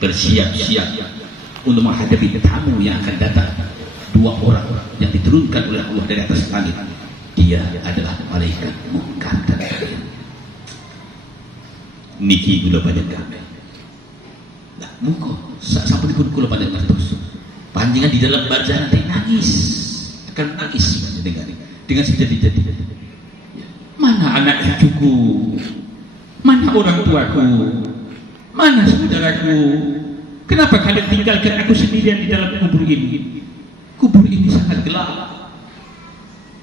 bersiap-siap untuk menghadapi tamu yang akan datang. Dua orang yang diturunkan oleh Allah dari atas langit. Dia adalah malaikat Munkar dan Nakir. Niki gula banyak kami. Nah, muka sampai pun gula banyak terus. Panjangan di dalam barzakh nanti nangis, akan nangis dengan sejadi-jadi. Mana anak cucuku? Mana orang tuaku? Mana saudaraku? Kenapa kalian tinggalkan aku sendirian di dalam kubur ini? Kubur ini sangat gelap.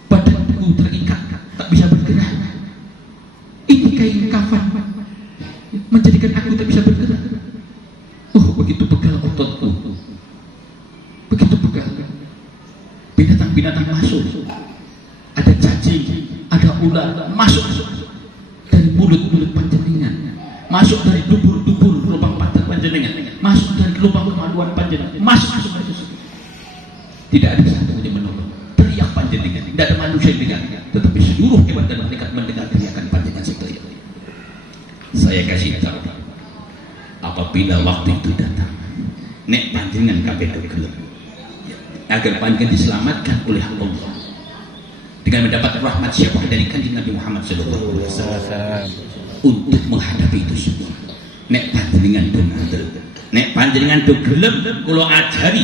Badanku terikat, tak bisa bergerak. Ini kain kafan menjadikan aku tak bisa bergerak. Oh, begitu pegal ototku, begitu pegal. Binatang-binatang masuk. Ada cacing, panjenengan, masuk dan ke lubang kemaluan panjenengan, masuk ke sumber susu. Tidak ada satu yang menolong. Teriak panjenengan, tidak ada manusia yang dengar, tetapi seluruh hewan dan malaikat mendengar teriakan panjenengan seperti itu. Saya kasih tahu, apabila waktu itu datang, nek panjenengan kabeh gelem, agar panjenengan diselamatkan oleh Allah dengan mendapat rahmat syafaat dari kanjeng Nabi Muhammad SAW untuk menghadapi itu semua. Nek panjenengan dengar, nek panjenengan gelem, kalau ajari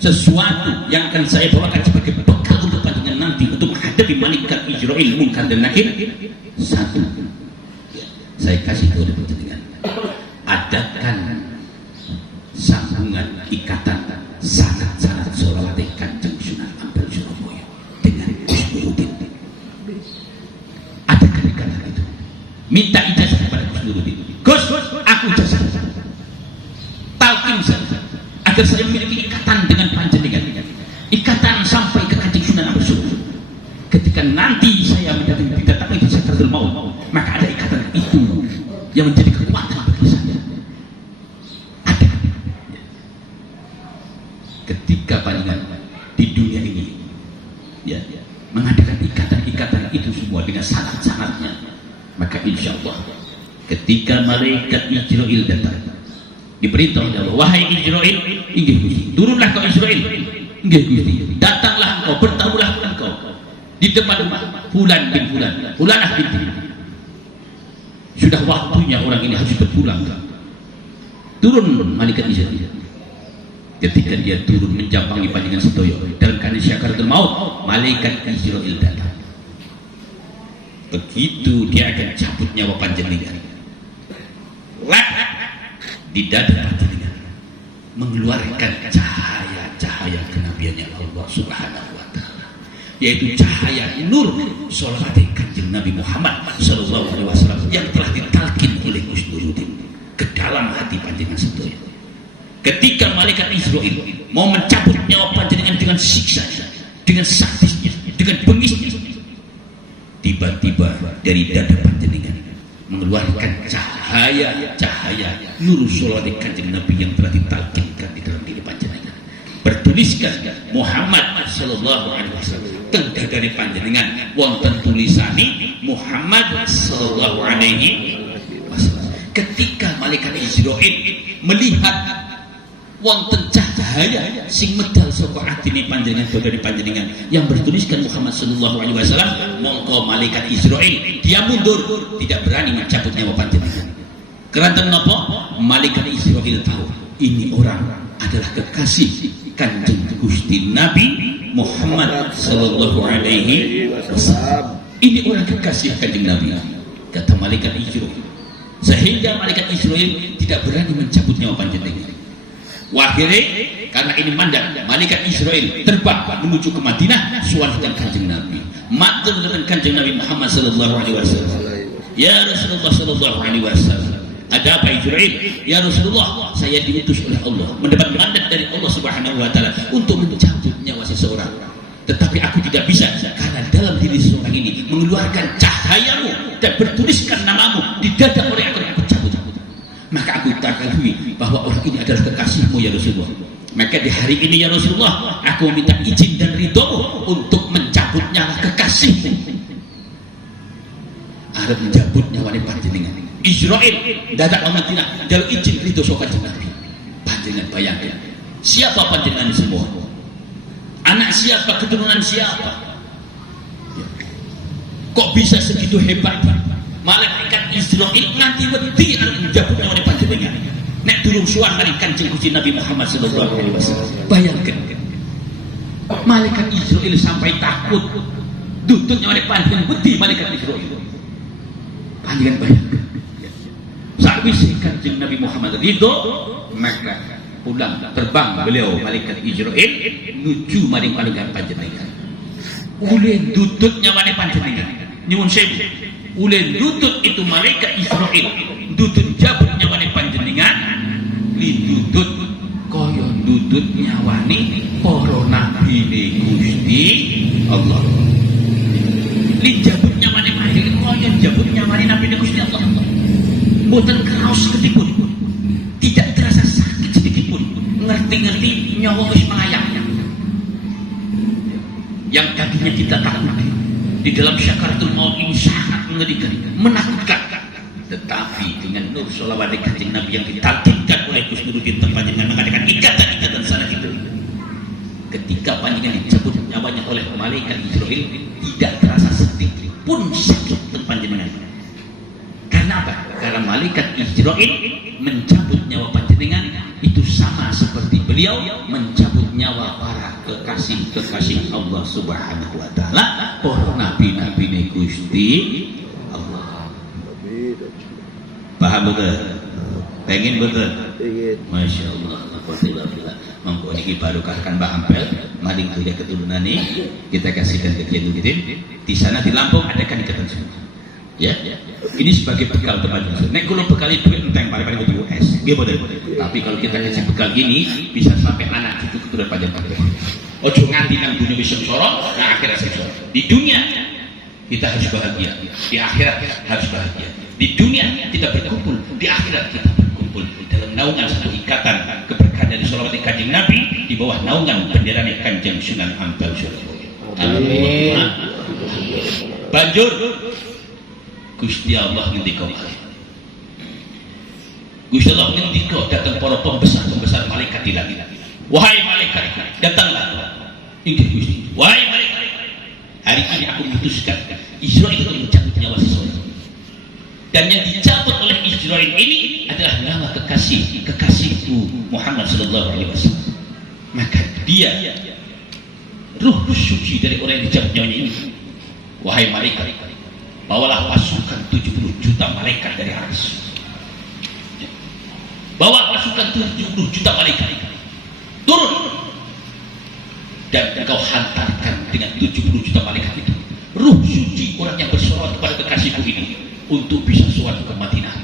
sesuatu yang akan saya bawakan sebagai bekal untuk panjenengan nanti untuk menghadapi malaikat Israil, Munkar dan Nakir. Satu, saya kasih tahu kepada panjenengan, adakan sambungan ikatan sangat-sangat sholawat Kanjeng Sunan Ampel Surabaya dengan Gus Nuruddin. Adakan ikatan itu, minta ijazah kepada Gus Nuruddin. Gus, aku ijazah talqin saja agar saya memiliki ikatan dengan panjenengan, ikatan sampai ke Kanjeng Sunan Ampel Surabaya. Ketika nanti saya didatangi di Sakratul Maut, maka ada ikatan itu yang menjadi kekuatan bagi saya. Ada. Ketika panjenengan di dunia ini, ya, mengadakan ikatan-ikatan itu semua dengan syarat-syaratnya, maka insya Allah ketika malaikat Israil datang, diberitahu oleh Allah, wahai Israil, inggih Gusti, turunlah kau Israil, inggih Gusti, datanglah engkau, bertaruhlah engkau di depan fulan bin fulan, fulanah binti. Sudah waktunya orang ini harus berpulang. Turun malaikat Israil. Ketika dia turun menjampangi panjenengan sedaya dalam keadaan Sakratul Maut, malaikat Israil datang. Begitu dia akan cabut nyawa panjenengan, di dada panjenengan mengeluarkan cahaya kenabiannya Allah Subhanahu wa taala, yaitu cahaya nur sholawat Kanjeng Nabi Muhammad sallallahu alaihi wasallam yang telah ditalkin oleh Gus Nuruddin ke dalam hati panjenengan sedaya. Ketika malaikat Israil mau mencabut nyawa panjenengan dengan siksa, dengan sadisnya, dengan bengisnya, tiba-tiba dari dada panjenengan mengeluarkan cahaya nur sholawat Kanjeng Nabi yang telah ditalkinkan di dalam diri panjenengan. Bertuliskan Muhammad sallallahu alaihi wasallam. Tengah dari panjenengan wonten tulisani Muhammad sallallahu alaihi wasallam. Ketika malaikat Israil melihat wonten cahaya sing medal saka atine panjenengan dari panjenengan yang bertuliskan Muhammad sallallahu alaihi wasallam, mongko malaikat Israil dia mundur, tidak berani mencabut nyawa panjenengan. Keranten napa? Malaikat Israil tahu ini orang adalah kekasih Kanjeng Gusti Nabi Muhammad sallallahu alaihi wasallam. Ini orang kekasih Kanjeng Nabi, kata malaikat Israil. Sehingga malaikat Israil tidak berani mencabut nyawa panjenengan. Akhirnya karena ini mandat, malaikat Israil terbang menuju ke Madinah, suarakan Kanjeng Nabi, matur dengan Kanjeng Nabi Muhammad sallallahu alaihi wasallam. Ya Rasulullah sallallahu alaihi wasallam, ada apa Israil? Ya Rasulullah, saya diutus oleh Allah, mendapat mandat dari Allah Subhanahu wa taala untuk mencabut nyawa seseorang. Tetapi aku tidak bisa karena dalam diri seseorang ini mengeluarkan cahayamu dan bertuliskan namamu di dada orang yang akan aku cabut. Maka aku ketahui bahwa orang ini adalah kekasihmu ya Rasulullah. Maka di hari ini ya Rasulullah, aku minta izin dan ridhomu untuk mencabut nyawa kekasihmu. Arep mencabut nyawa panjenengan. Israil dadak Madinah jaluk izin ridho saka Nabi. Panjenengan bayangkan, siapa panjenengan semua? Anak siapa, keturunan siapa? Kok bisa segitu hebat? Malaikat Israil nanti wedi arep njabut nyawa panjenengan. Nek durung suwan kali Kanjeng Gusti Nabi Muhammad sallallahu alaihi wasallam. Bayangkan. Malaikat Israil sampai takut. Duduk nyawa panjenengan wedi malaikat Israil. Panjenengan bayangkan. Sakwise Kanjeng Nabi Muhammad ridho, maka pulang terbang beliau malaikat Israil nuju maring panjenengan panjenengan. Ulin duduk nyawa panjenengan. Nyuwun sewu. Ulin duduk itu malaikat Israil duduk jabut nyawane panjenengan, li duduk kaya duduk nyawane para nabi Gusti Allah. Li jabut nyawane panjenengan kaya jabut nyawane nabi Gusti Allah. Mboten kraos ketipun, tidak terasa ngerti-ngerti nyawa wis melayang. Yang tadinya kita takut di dalam syakaratul maut ini sangat mengerikan, menakutkan. Tetapi dengan nur sholawat kanjeng Nabi yang ditalkinkan oleh Gus Nuruddin panjenengan mengadakan ikatan sanad itu. Ketika panjenengan dicabut nyawanya oleh malaikat Israil, tidak terasa sedikit pun sakit panjenengan. Karena apa? Karena malaikat Israil mencabut nyawa panjenengan itu sama seperti beliau mencabut nyawa para kekasih Allah Subhanahu wa taala, para nabi-nabi Gusti Allah. Paham betul? Pengen betul? Masya Allah. Alhamdulillah. Monggo niki barokahkan Mbah Ampel, maling kuliah keturunan ini kita kasihkan ke Kiai Nuruddin. Di sana di Lampung adakan ikatan semua. Ya, ini sebagai bekal teman-teman. Nek kula bekal itu enteng paling-paling itu US. Nggih boten. Tapi kalau kita kasih bekal gini bisa sampai anak cucu keturunan panjang kabeh. Ojo nganti nang dunia wis sengsara, nang akhirat sengsara. Di dunia kita harus bahagia, di akhirat harus bahagia. Di dunia kita berkumpul, di akhirat kita berkumpul dalam naungan satu ikatan keberkahan dari sholawat kanjeng Nabi di bawah naungan bendera Kanjeng Sunan Ampel Surabaya. Amin. Banjur Gusti Allah ngendika. Gusti Allah ngendika datang para pembesar malaikat di langit. Wahai malaikat, datanglah. Inggih Gusti. Wahai malaikat, hari ini aku memutuskan Israil itu mencabut nyawa seseorang. Dan yang dicabut oleh Israil ini adalah nyawa kekasihku Muhammad sallallahu alaihi wasallam. Maka dia ruh suci dari orang yang dicabut nyawanya ini. Wahai malaikat, bawalah pasukan 70 juta malaikat dari aras. Bawa pasukan 70 juta malaikat turun, dan engkau hantarkan dengan 70 juta malaikat itu ruh suci orang yang bersolat kepada kekasihku ini untuk bisa solat ke Madinah.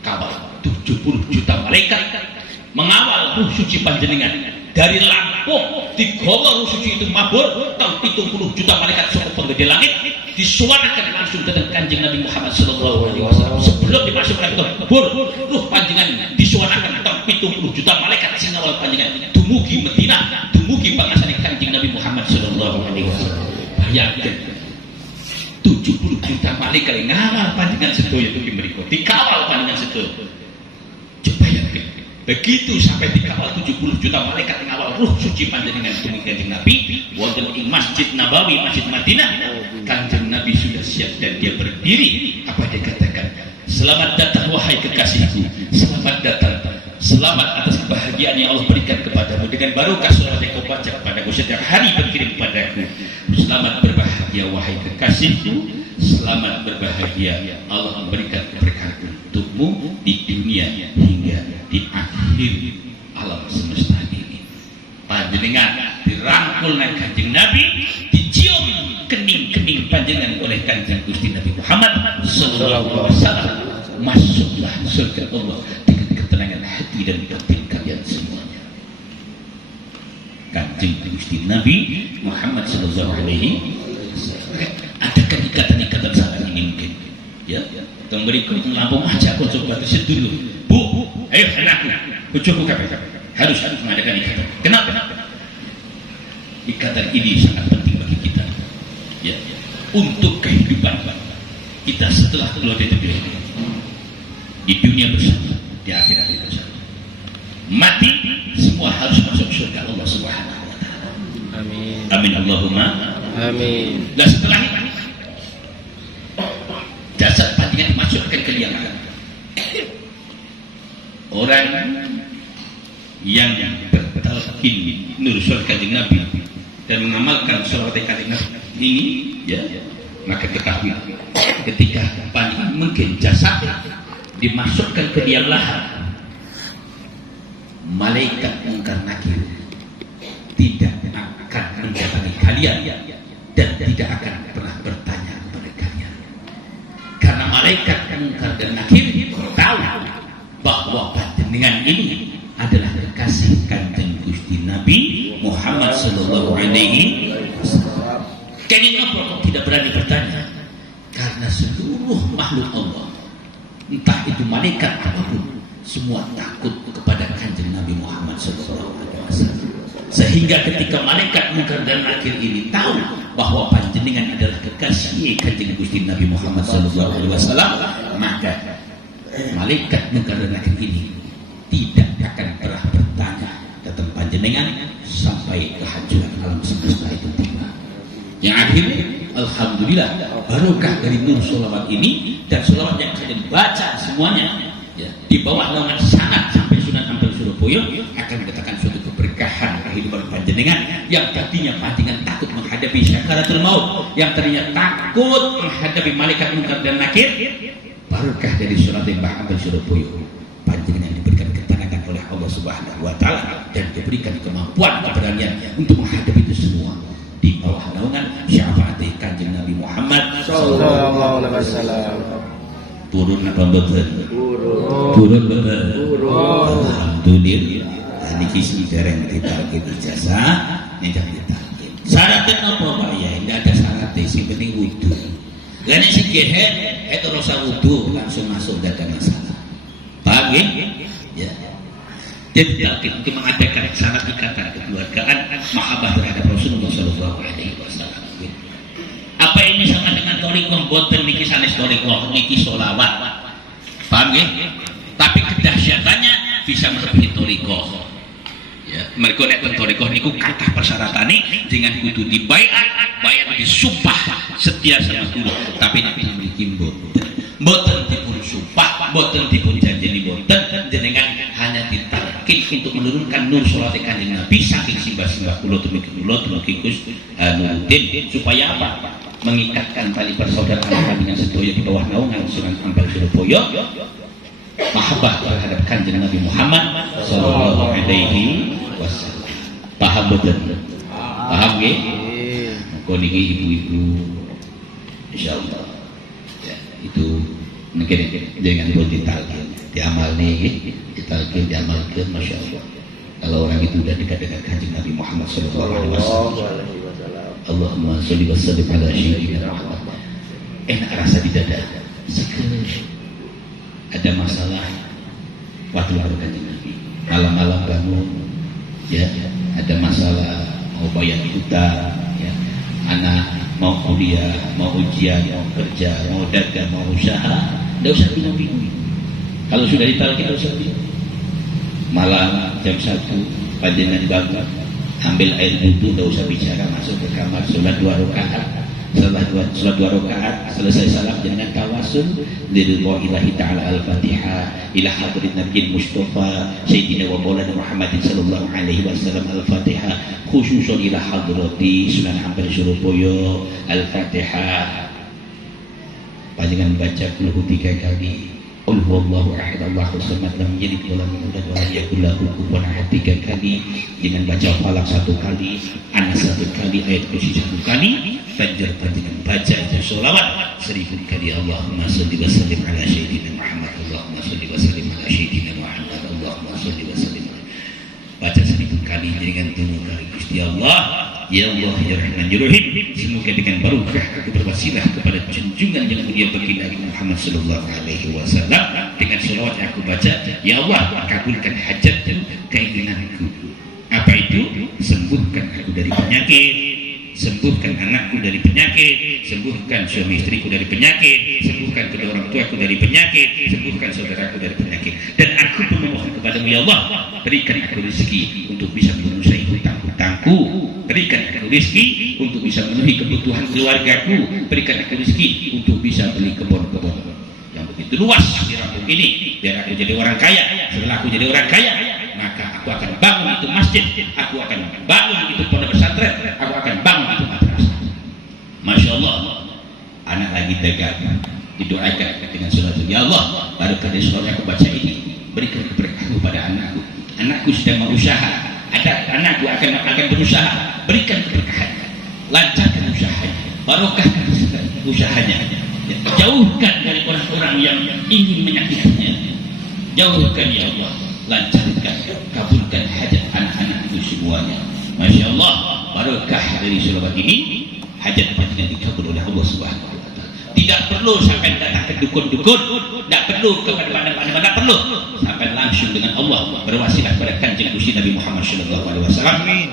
Kawal 70 juta malaikat mengawal ruh suci panjenengan dari Lampung, digawa ruh suci itu mabur, tahun 70 juta malaikat saka penggede langit disuarakan langsung datang Kanjeng Nabi Muhammad sallallahu alaihi wasallam. Sebelum dimasukkan ke kubur, ruh panjenengan disuarakan tahun 70 juta malaikat sing ngawal panjenengan dumugi Madinah, dumugi pangasane Kanjeng Nabi Muhammad sallallahu alaihi wasallam. Bayangkan 70 juta malaikat ngawal panjenengan sedaya itu mriku, dikawal panjenengan sedaya. Coba ya, begitu sampai dikawal 70 juta malaikat ngawal ruh suci panjenengan dumugi Kanjeng Nabi wonten ing Masjid Nabawi, Masjid Madinah. Kanjeng Nabi sudah siap dan dia berdiri. Apa dia katakan? Selamat datang wahai kekasihku, selamat datang, selamat atas kebahagiaan yang Allah berikan kepadamu dengan barokah sholawat yang kau baca kepadaku setiap hari berkirim kepadaku. Selamat berbahagia wahai kekasihku, selamat berbahagia, Allah memberikan keberkahan untukmu di dunia hingga di akhir alam semesta ini. Panjenengan dirangkul nang Kanjeng Nabi, dicium kening-kening panjenengan oleh Kanjeng Gusti Nabi Muhammad sallallahu alaihi wasallam. Masuklah surga Allah dengan ketenangan hati dan batin kalian semuanya. Kanjeng Gusti Nabi Muhammad sallallahu alaihi wasallam adakan ikatan-ikatan sangat ini mungkin. Ya, teng mriku teng Lampung aja kok coba dulu. Bu, ayo anakku, bojoku kabeh harus mengadakan ikatan. Kenapa? Ikatan ini sangat penting bagi kita. Ya, untuk kehidupan kita setelah keluar dari dunia ini, di dunia bersama, di akhirat bersama. Mati semua harus masuk surga Allah Subhanahu wa taala. Amin. Amin Allahumma amin. Nah setelah itu jasad panjenengan dimasukkan ke liang lahat. Orang yang bertalqin nurul Kanjeng Nabi dan mengamalkan sholawat Kanjeng Nabi ini, ya, maka ketahui ketika panjenengan mungkin jasad dimasukkan ke liang lahat, malaikat mungkar nakir tidak akan mendatangi kalian dan tidak akan pernah bertanya kepada kalian, karena malaikat mungkar dan nakir tahu bahwa panjenengan ini adalah kekasih Kanjeng Gusti Nabi Muhammad sallallahu alaihi wasallam. Kenapa kok tidak berani bertanya? Karena seluruh makhluk Allah, entah itu malaikat apapun, semua takut kepada Kanjeng Nabi Muhammad sallallahu Sehingga ketika malaikat Munkar dan Nakir ini tahu bahwa panjenengan adalah kekasih Kanjeng Gusti Nabi Muhammad SAW, maka malaikat Munkar dan Nakir ini tidak akan pernah bertanya tentang panjenengan sampai kehancuran alam semesta itu tiba. Yang akhirnya alhamdulillah barokah dari nur sholawat ini dan sholawat yang kalian baca semuanya ya, di bawah naungan sanad sampai Sunan Ampel Surabaya akan mendatangkan suatu keberkahan kehidupan panjenengan yang tadinya panjenengan takut menghadapi sakaratul maut, yang tadinya takut menghadapi malaikat Munkar dan Nakir. Barokah dari surat Mbah Ampel Surabaya, panjenengan diberikan ketenangan oleh Allah Subhanahu wa taala dan diberikan kemampuan keberanian untuk menghadapi itu semua di bawah naungan syafaat Kanjeng Nabi Muhammad sallallahu alaihi wasallam. Turun apa mboten? Turun bener. Alhamdulillah. Niki sing dereng ditalkin ijazah, nek ditalkin. Syaratnya apa Pak ya? Enggak ada syaratnya, sing penting wudu. Lah nek sing gehet, terus wudu langsung masuk enggak ada masalah. Paham ya? Jadi untuk mengadakan syarat ikatan kekeluargaan mahabbah terhadap Rasulullah sallallahu alaihi wasallam. Apa ini sama dengan thariqah? Boten niki sanes thariqah, niki sholawat. Paham ya? Tapi kedahsyatannya bisa melebihi thariqah. Ya, mereka nek thariqah niku kathah persyaratannya dengan kudu dibaiat, bayat disumpah setia sama kula. Tapi nek mriki mboten dipun sumpah, mboten dipun janjeni, mboten jenengan hanya ditalkin untuk menurunkan nur sholawat Kanjeng Nabi saking simbah-simbah kula dumugi Gus Nuruddin supaya apa? Mengikatkan tali persaudaraan dengan sedaya di bawah naungan Sunan Ampel Surabaya, mahabbah terhadap Kanjeng Nabi Muhammad sallallahu alaihi wasallam. Paham betul? Paham nggih? Monggo niki ibu-ibu insyaallah ya, itu mungkin dengan boleh ditalkin, diamalni nggih, diamalkan masyaallah. Kalau orang itu sudah dekat dengan Kanjeng Nabi Muhammad sallallahu alaihi wasallam. Allahumma sholli wa sallim ala sayyidina Muhammad. Enak rasa di dada. Ada masalah waktu lalu Kanjeng Nabi. Malam-malam bangun, ya, ada masalah mau bayar hutang, ya, anak mau kuliah, mau ujian, mau kerja, mau dagang, mau usaha, tidak usah bingung-bingung. Kalau sudah ditalkin, tidak usah bingung. Malam jam 1 panjenengan bangun, ambil air wudhu, tidak usah bicara, masuk ke kamar, sholat 2 rakaat. Setelah sholat 2 rakaat selesai salam dengan tawasul lillahi ta'ala al-fatihah ila hadrat Nabi Mustafa Sayyidina wa Maulana Muhammadin sallallahu alaihi wasallam al-fatihah khususan ila hadrati Sunan Ampel Surabaya al-fatihah. Panjenengan baca kulhu 3 kali, qul huwallahu ahad Allahus samad lam yalid wa lam yulad wa lam yakul lahu kufuwan ahad 3 kali, dengan baca Falaq 1 kali, Anas 1 kali, ayat kursi 1 kali. Fajar panjenengan baca itu sholawat 1000 kali. Allahumma sholli wa sallim ala sayyidina Muhammad, Allahumma sholli wa sallim ala sayyidina Muhammad, Allahumma sholli wa sallim. Baca 1000 kali dengan tunggu dari Gusti Allah. Ya Allah ya Rahman ya Rahim, semoga dengan barokah berwasilah kepada junjungan yang mulia baginda Nabi Muhammad sallallahu alaihi wasallam dengan sholawat yang aku baca, ya Allah kabulkan hajatku, keinginanku. Apa itu? Sembuhkan aku dari penyakit, sembuhkan anakku dari penyakit, sembuhkan suami istriku dari penyakit, sembuhkan kedua orang tuaku dari penyakit, sembuhkan saudaraku dari penyakit. Dan aku pun memohon kepadamu ya Allah, berikan aku rezeki untuk bisa melunasi hutang-hutangku, berikan aku rezeki untuk bisa memenuhi kebutuhan keluargaku, berikan aku rezeki untuk bisa beli kebun-kebun yang begitu luas di kampung ini, biar aku jadi orang kaya. Setelah aku jadi orang kaya, maka aku akan bangun itu masjid, aku akan bangun itu pondok pesantren, aku akan bangun itu madrasah. Masya Allah, anak lagi dagang, didoakan dengan surat ya Allah, baru kali surat aku baca ini, berikan keberkahan kepada anakku. Anakku sedang mau usaha, ada anakku akan berusaha, berikan keberkahan, lancarkan usahanya, barokahkan usahanya, jauhkan dari orang-orang yang ingin menyakitinya, jauhkan ya Allah, lancarkan, kabulkan hajat anak-anakku semuanya. Masya Allah, barokah dari sholawat ini, hajat panjenengan dikabul oleh Allah Subhanahu wa taala. Tidak perlu sampai datang ke dukun-dukun, tidak perlu kepada mana-mana, tidak perlu sampai langsung dengan Allah berwasilah kepada Kanjeng Gusti Nabi Muhammad SAW.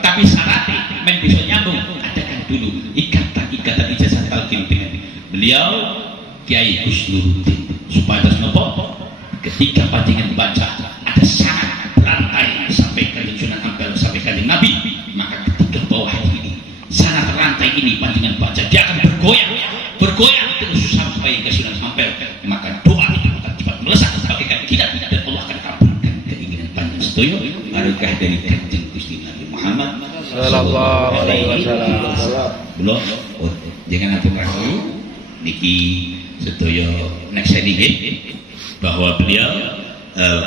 Tapi syaratnya men bisa nyambung, adakan dulu ikatan ijazah talqin dengan beliau Kiai Gus Nuruddin, supaya nopo ketika panjenengan baca ada sangat berantai sampai Kanjeng Sunan Ampel sampai Kanjeng Nabi, maka ketika bawah ini sangat rantai ini panjenengan baca, dia akan bergoyang terus sampai ke Sunan Ampel, maka doa itu akan cepat melesat bagaikan kilat dan Allah akan kabulkan keinginan panjenengan sedaya barokah dari Kanjeng Gusti Nabi Muhammad sallallahu alaihi wasallam. Belum, jangan apa ragu niki sedaya next ini bahwa beliau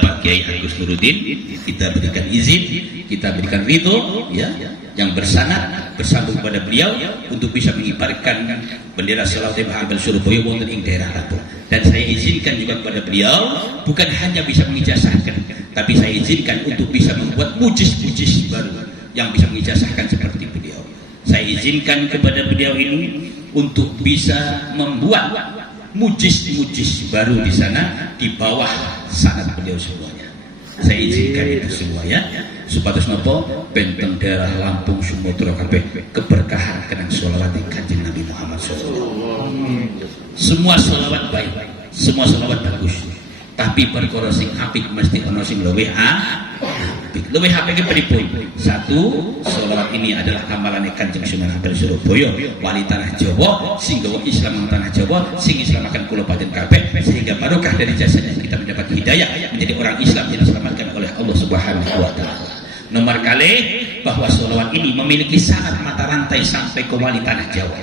Pak Kiai Agus Nuruddin kita berikan izin, kita berikan ridho ya, yang bersanad bersambung kepada beliau untuk bisa mengibarkan bendera Salawat Habal Surabaya wonten ing daerah Lampung. Dan saya izinkan juga kepada beliau bukan hanya bisa mengijazahkan, tapi saya izinkan untuk bisa membuat mujiz-mujiz baru yang bisa mengijazahkan seperti beliau. Saya izinkan kepada beliau ini untuk bisa membuat mujiz-mujiz baru di sana di bawah sanad beliau semuanya. Saya izinkan itu semua ya, supados napa benteng daerah Lampung Sumatera kabeh keberkahan kenang sholawat Kanjeng Nabi Muhammad SAW. Semua sholawat baik, semua sholawat bagus. Tapi perkara sing apik mesti ana sing luwih apik. Luwih apik iki pripun? Satu, sholawat ini adalah amalan Kanjeng Sunan Ampel Surabaya, wali tanah Jawa, sing gawa Islam nang tanah Jawa, sing islamaken kula paten kabeh, sehingga barokah dari jasanya kita mendapat hidayah menjadi orang Islam yang diselamatkan oleh Allah Subhanahu wa taala. Nomor kali bahwa sholawat ini memiliki sanad mata rantai sampai ke wali tanah Jawa.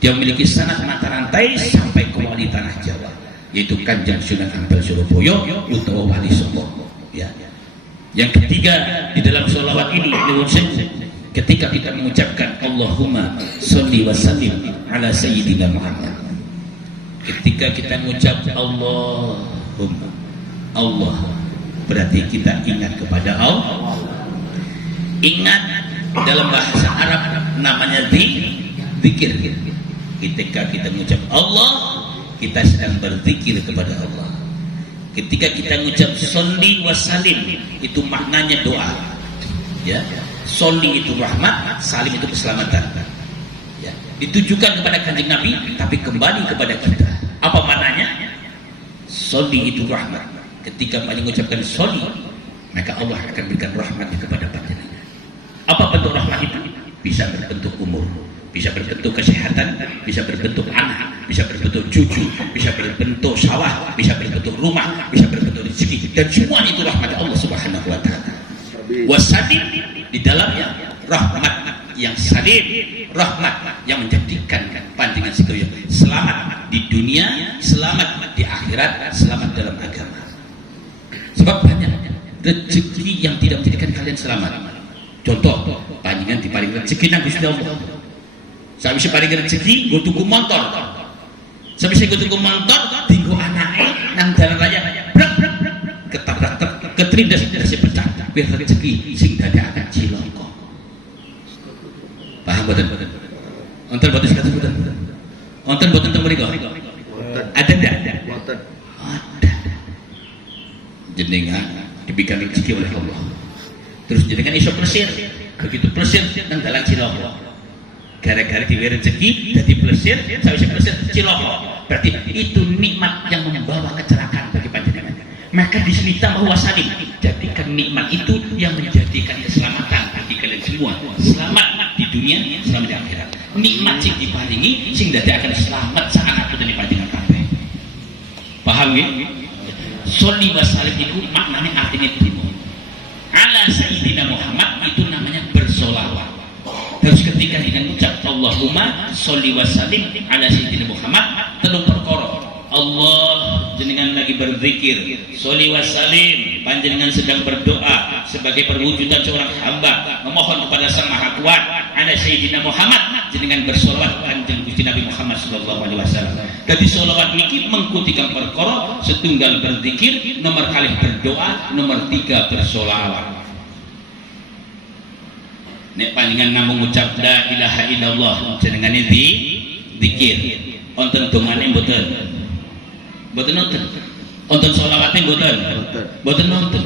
Dia memiliki sanad mata rantai sampai ke wali tanah Jawa, yaitu Kanjeng Sunan Ampel Surabaya utawa Wali Songo ya. Yang ketiga di dalam sholawat ini ketika kita mengucapkan Allahumma sholli wa sallim ala sayyidina Muhammad, ketika kita mengucap Allahumma, Allah berarti kita ingat kepada Allah. Ingat dalam bahasa Arab namanya zikir. Ketika kita mengucap Allah, kita sedang berzikir kepada Allah. Ketika kita mengucap sholli wa salim, itu maknanya doa ya. Sholli itu rahmat, salim itu keselamatan ya. Ditujukan kepada Kanjeng Nabi tapi kembali kepada kita. Apa maknanya? Sholli itu rahmat. Ketika panjang mengucapkan sholli, maka Allah akan berikan rahmatnya kepada panjenengan. Apa bentuk rahmat itu? Bisa berbentuk umur, bisa berbentuk kesehatan, bisa berbentuk anak, bisa berbentuk cucu, bisa berbentuk sawah, bisa berbentuk rumah, bisa berbentuk rezeki, dan semua itu rahmat Allah Subhanahu wa taala. Wasadim di dalamnya rahmat yang sadim, rahmat yang menjadikan panjenengan sedaya selamat di dunia, selamat di akhirat, selamat dalam agama. Sebab banyak rezeki yang tidak menjadikan kalian selamat. Contoh, panjenengan diparing rezeki nang Gusti Allah. Saya bisa paling rezeki, gue tuku motor. Saya bisa gue tuku motor, tinggal anaknya nang jalan raya, ketabrak ketrindas pecah. Biar rezeki sing dadakan cilongko. Paham boten? Wonten boten sekali boten. Wonten boten teng mriku? Ada ndak? Boten. Ada. Jenengan diberikan rezeki oleh Allah. Terus jenengan iso plesir. Begitu plesir nang dalan cilongko. Gara-gara diberi rezeki jadi plesir, saya bisa plesir ciloko. Berarti itu nikmat yang membawa kecelakaan bagi panjenengan. Maka di sini tambah wasalim, jadikan nikmat itu yang menjadikan keselamatan bagi kalian semua. Selamat di dunia, selamat di akhirat. Nikmat sing diparingi sing dadekaken selamat sangat putune panjenengan kabeh. Paham ya? Sholli wa salim itu maknanya artinya terima. Ala sayyidina Muhammad itu namanya bersolawat. Terus ketika kita mengucap Allahumma sholli wa sallim ala sayyidina Muhammad, telung perkara. Allah jenengan lagi berzikir, sholli wa sallim panjenengan sedang berdoa sebagai perwujudan seorang hamba memohon kepada Sang Maha Kuat ala sayyidina Muhammad, jenengan bersolawat kanjeng Gusti Nabi Muhammad sallallahu alaihi wasallam. Jadi solawat niki mengkutikan perkara, setunggal berzikir, nomor kali berdoa, nomor tiga bersolawat. Nek panjenengan namung ngucap la ilaha illallah jenengan zikir. Wonten dongane mboten? Mboten nonton. Wonten sholawate mboten? Mboten nonton.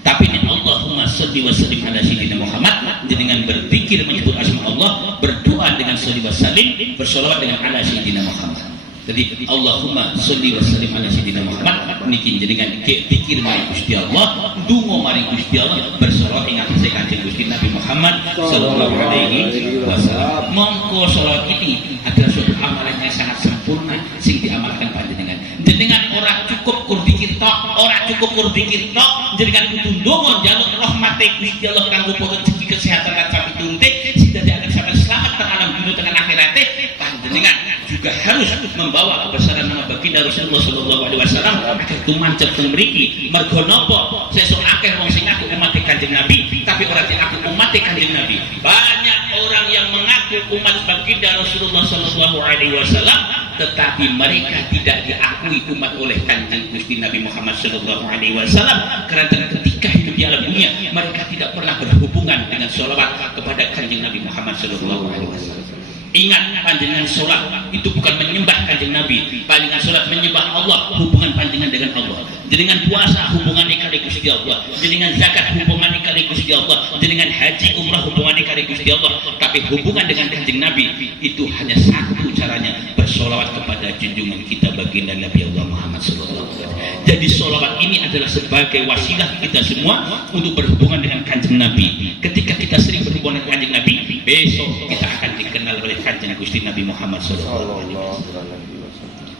Tapi ini Allahumma sholli wa sallim ala sayyidina Muhammad, dengan berzikir menyebut asma Allah, berdoa dengan sholli wa sallim, bersolawat dengan ala sayyidina Muhammad. Jadi Allahumma sholli wa sallim ala sayyidina Muhammad niki jenengan zikir mari Gusti Allah, donga mari Gusti Allah, bersolawat ing atase Kanjeng Gusti Nabi Muhammad sallallahu alaihi wasallam. Monggo selawat ini adalah suatu amalan yang sangat sempurna sing diamalkan panjenengan. Jenengan ora cukup kur zikir tok, ora cukup kur zikir tok, jenengan kudu ndonga njaluk rahmate Gusti Allah kanggo rezeki kesehatan lan piturute sing dadekake sampeyan selamat teng alam dunya teng akhirate. Panjenengan juga harus membawa kebesaran nama baginda Rasulullah sallallahu alaihi wasallam agar tumancep teng mriki. Mergo napa? Sesuk akeh wong sing ngaku umat Kanjeng Nabi tapi ora diaku umat Kanjeng Nabi. Banyak orang yang mengaku umat baginda Rasulullah sallallahu alaihi wasallam tetapi mereka tidak diakui umat oleh Kanjeng Gusti Nabi Muhammad sallallahu alaihi wasallam karena ketika hidup di alam dunia mereka tidak pernah berhubungan dengan sholawat kepada Kanjeng Nabi Muhammad sallallahu alaihi wasallam. Ingat, panjenengan sholat itu bukan menyembah Kanjeng Nabi. Panjenengan sholat menyembah Allah, hubungan panjenengan dengan Allah. Jenengan puasa hubungan kali Gusti Allah. Jenengan zakat hubungan kali Gusti Allah. Jenengan haji umrah hubungan kali Gusti Allah. Tapi hubungan dengan Kanjeng Nabi itu hanya satu caranya, bersolawat kepada junjungan kita baginda Nabi Allah Muhammad sallallahu alaihi wasallam. Jadi solawat ini adalah sebagai wasilah kita semua untuk berhubungan dengan Kanjeng Nabi. Ketika kita sering berhubungan dengan Kanjeng Nabi, besok kita akan dikenal oleh Kanjeng Gusti Nabi Muhammad sallallahu alaihi wasallam.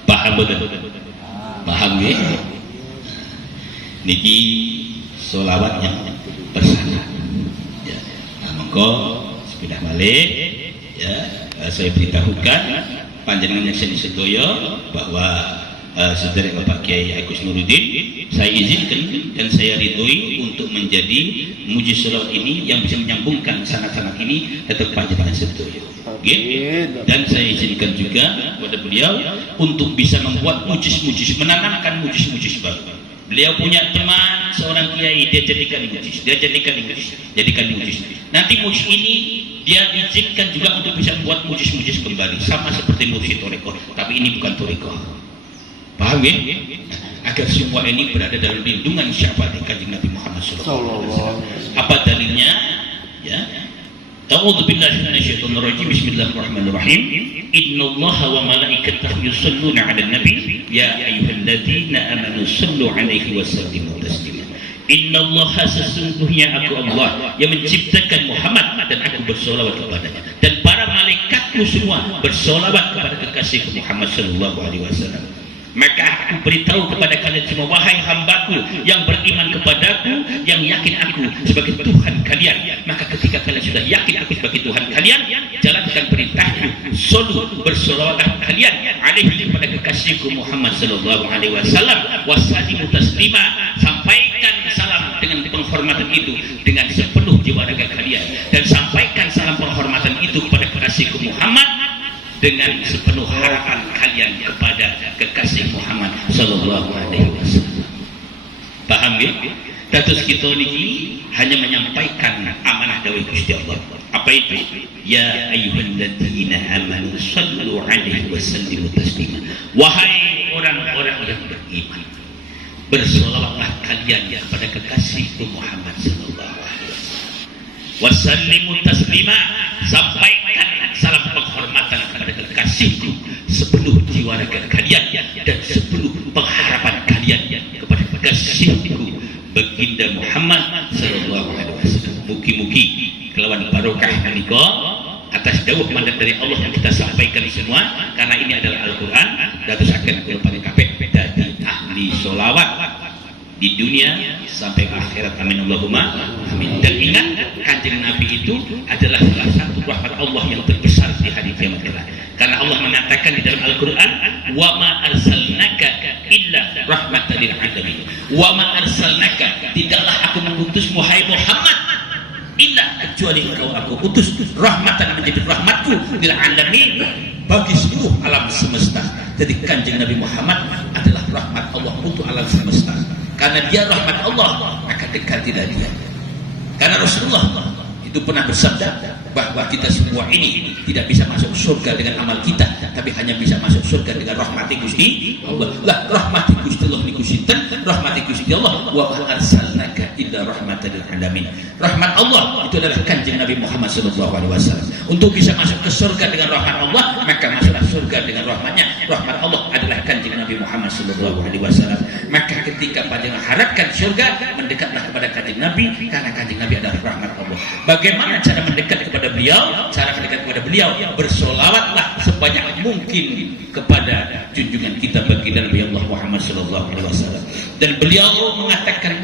Paham betul? Paham ya? Niki solawatnya bersama. Ya, nah, monggo sepeda balik. Ya, saya beritahukan panjenengan yang sedaya bahwa saudara Bapak Kiai Agus Nuruddin, saya izinkan dan saya ridhoi untuk menjadi muji salawat ini yang bisa menyambungkan sanad-sanad ini ke panjenengan sedaya. Dan saya izinkan juga kepada beliau untuk bisa membuat mujis-mujis, menanamkan mujis-mujis baru. Beliau punya teman seorang kiai, dia jadikan mujis. Nanti mujis ini dia izinkan juga untuk bisa membuat mujis-mujis kembali, sama seperti mujis toriko, tapi ini bukan toriko. Paham ya? Agar semua ini berada dalam lindungan syafaat Kanjeng Nabi Muhammad SAW. Apa dalilnya? Ya. A'udzu billahi minasyaitonir rajim. Bismillahirrahmanirrahim. Innallaha wa malaikatahu yusholluna 'alan nabi ya ayyuhalladzina amanu shallu 'alaihi wa sallimu taslima. Innallaha, sesungguhnya aku Allah yang menciptakan Muhammad dan aku bersolawat kepadanya, dan para malaikatku semua bersolawat kepada kekasih Muhammad sallallahu alaihi wasallam. Maka aku beritahu kepada kalian semua, wahai hambaku yang beriman kepadaku, yang yakin aku sebagai Tuhan kalian. Maka ketika kalian sudah yakin aku sebagai Tuhan kalian, jalankan perintahku, shollu, bersolawatlah kalian alaihi kepada kekasihku Muhammad sallallahu alaihi wasallam, wasallimu taslima, sampaikan salam dengan penghormatan itu dengan sepenuh jiwa raga kalian, dan sampaikan salam penghormatan itu kepada kekasihku Muhammad dengan sepenuh harapan kalian kepada kekasih Muhammad sallallahu alaihi wasallam. Paham ya? Dados kita niki hanya menyampaikan amanah dawuh Gusti Allah. Apa itu? Ya ayyuhalladzina amanu shallu alaihi wa sallimu taslima. Wahai orang-orang yang beriman, bersolawatlah kalian kepada kekasihku Muhammad sallallahu alaihi wasallam. Wasallimu taslima, sampaikan salam penghormatan kepada kekasihku sepenuh jiwa raga kalian dan sepenuh pengharapan kalian kepada kekasihku baginda Muhammad sallallahu alaihi wasallam. Mugi-mugi kelawan barokah menika atas dawuh mandat dari Allah yang kita sampaikan semua, karena ini adalah Al-Qur'an, dadosaken kula panjenengan dadi ahli sholawat di dunia sampai akhirat. Amin Allahumma amin. Dan ingat, Kanjeng Nabi itu adalah salah satu rahmat Allah yang terbesar di hari kiamat kelak. Karena Allah mengatakan di dalam Al-Qur'an, wa ma arsalnaka illa rahmatan lil alamin. Wa ma arsalnaka, tidaklah aku mengutusmu hai Muhammad illa, kecuali engkau aku utus rahmatan, menjadi rahmatku lil alamin, bagi seluruh alam semesta. Jadi Kanjeng Nabi Muhammad adalah rahmat Allah untuk alam semesta. Karena dia rahmat Allah, maka dekat tidak dia. Karena Rasulullah itu pernah bersabda, bahwa kita semua ini tidak bisa masuk surga dengan amal kita, tapi hanya bisa masuk surga dengan rahmati Gusti Allah. Lah rahmati Gusti Allah niku sinten? Rahmati Gusti Allah wa ma arsalnaka illa rahmatan lil alamin. Rahmat Allah itu adalah Kanjeng Nabi Muhammad sallallahu alaihi wasallam. Untuk bisa masuk ke surga dengan rahmat Allah, maka masuklah surga dengan rahmatnya. Rahmat Allah adalah Kanjeng Nabi Muhammad sallallahu alaihi wasallam. Maka ketika panjenengan harapkan surga, mendekatlah kepada Kanjeng Nabi, karena Kanjeng Nabi adalah rahmat Allah. Bagaimana cara mendekat kepada beliau? Cara mendekat kepada beliau, bersolawatlah sebanyak mungkin kepada junjungan kita baginda Nabi Allah Muhammad sallallahu alaihi wasallam. Dan beliau mengatakan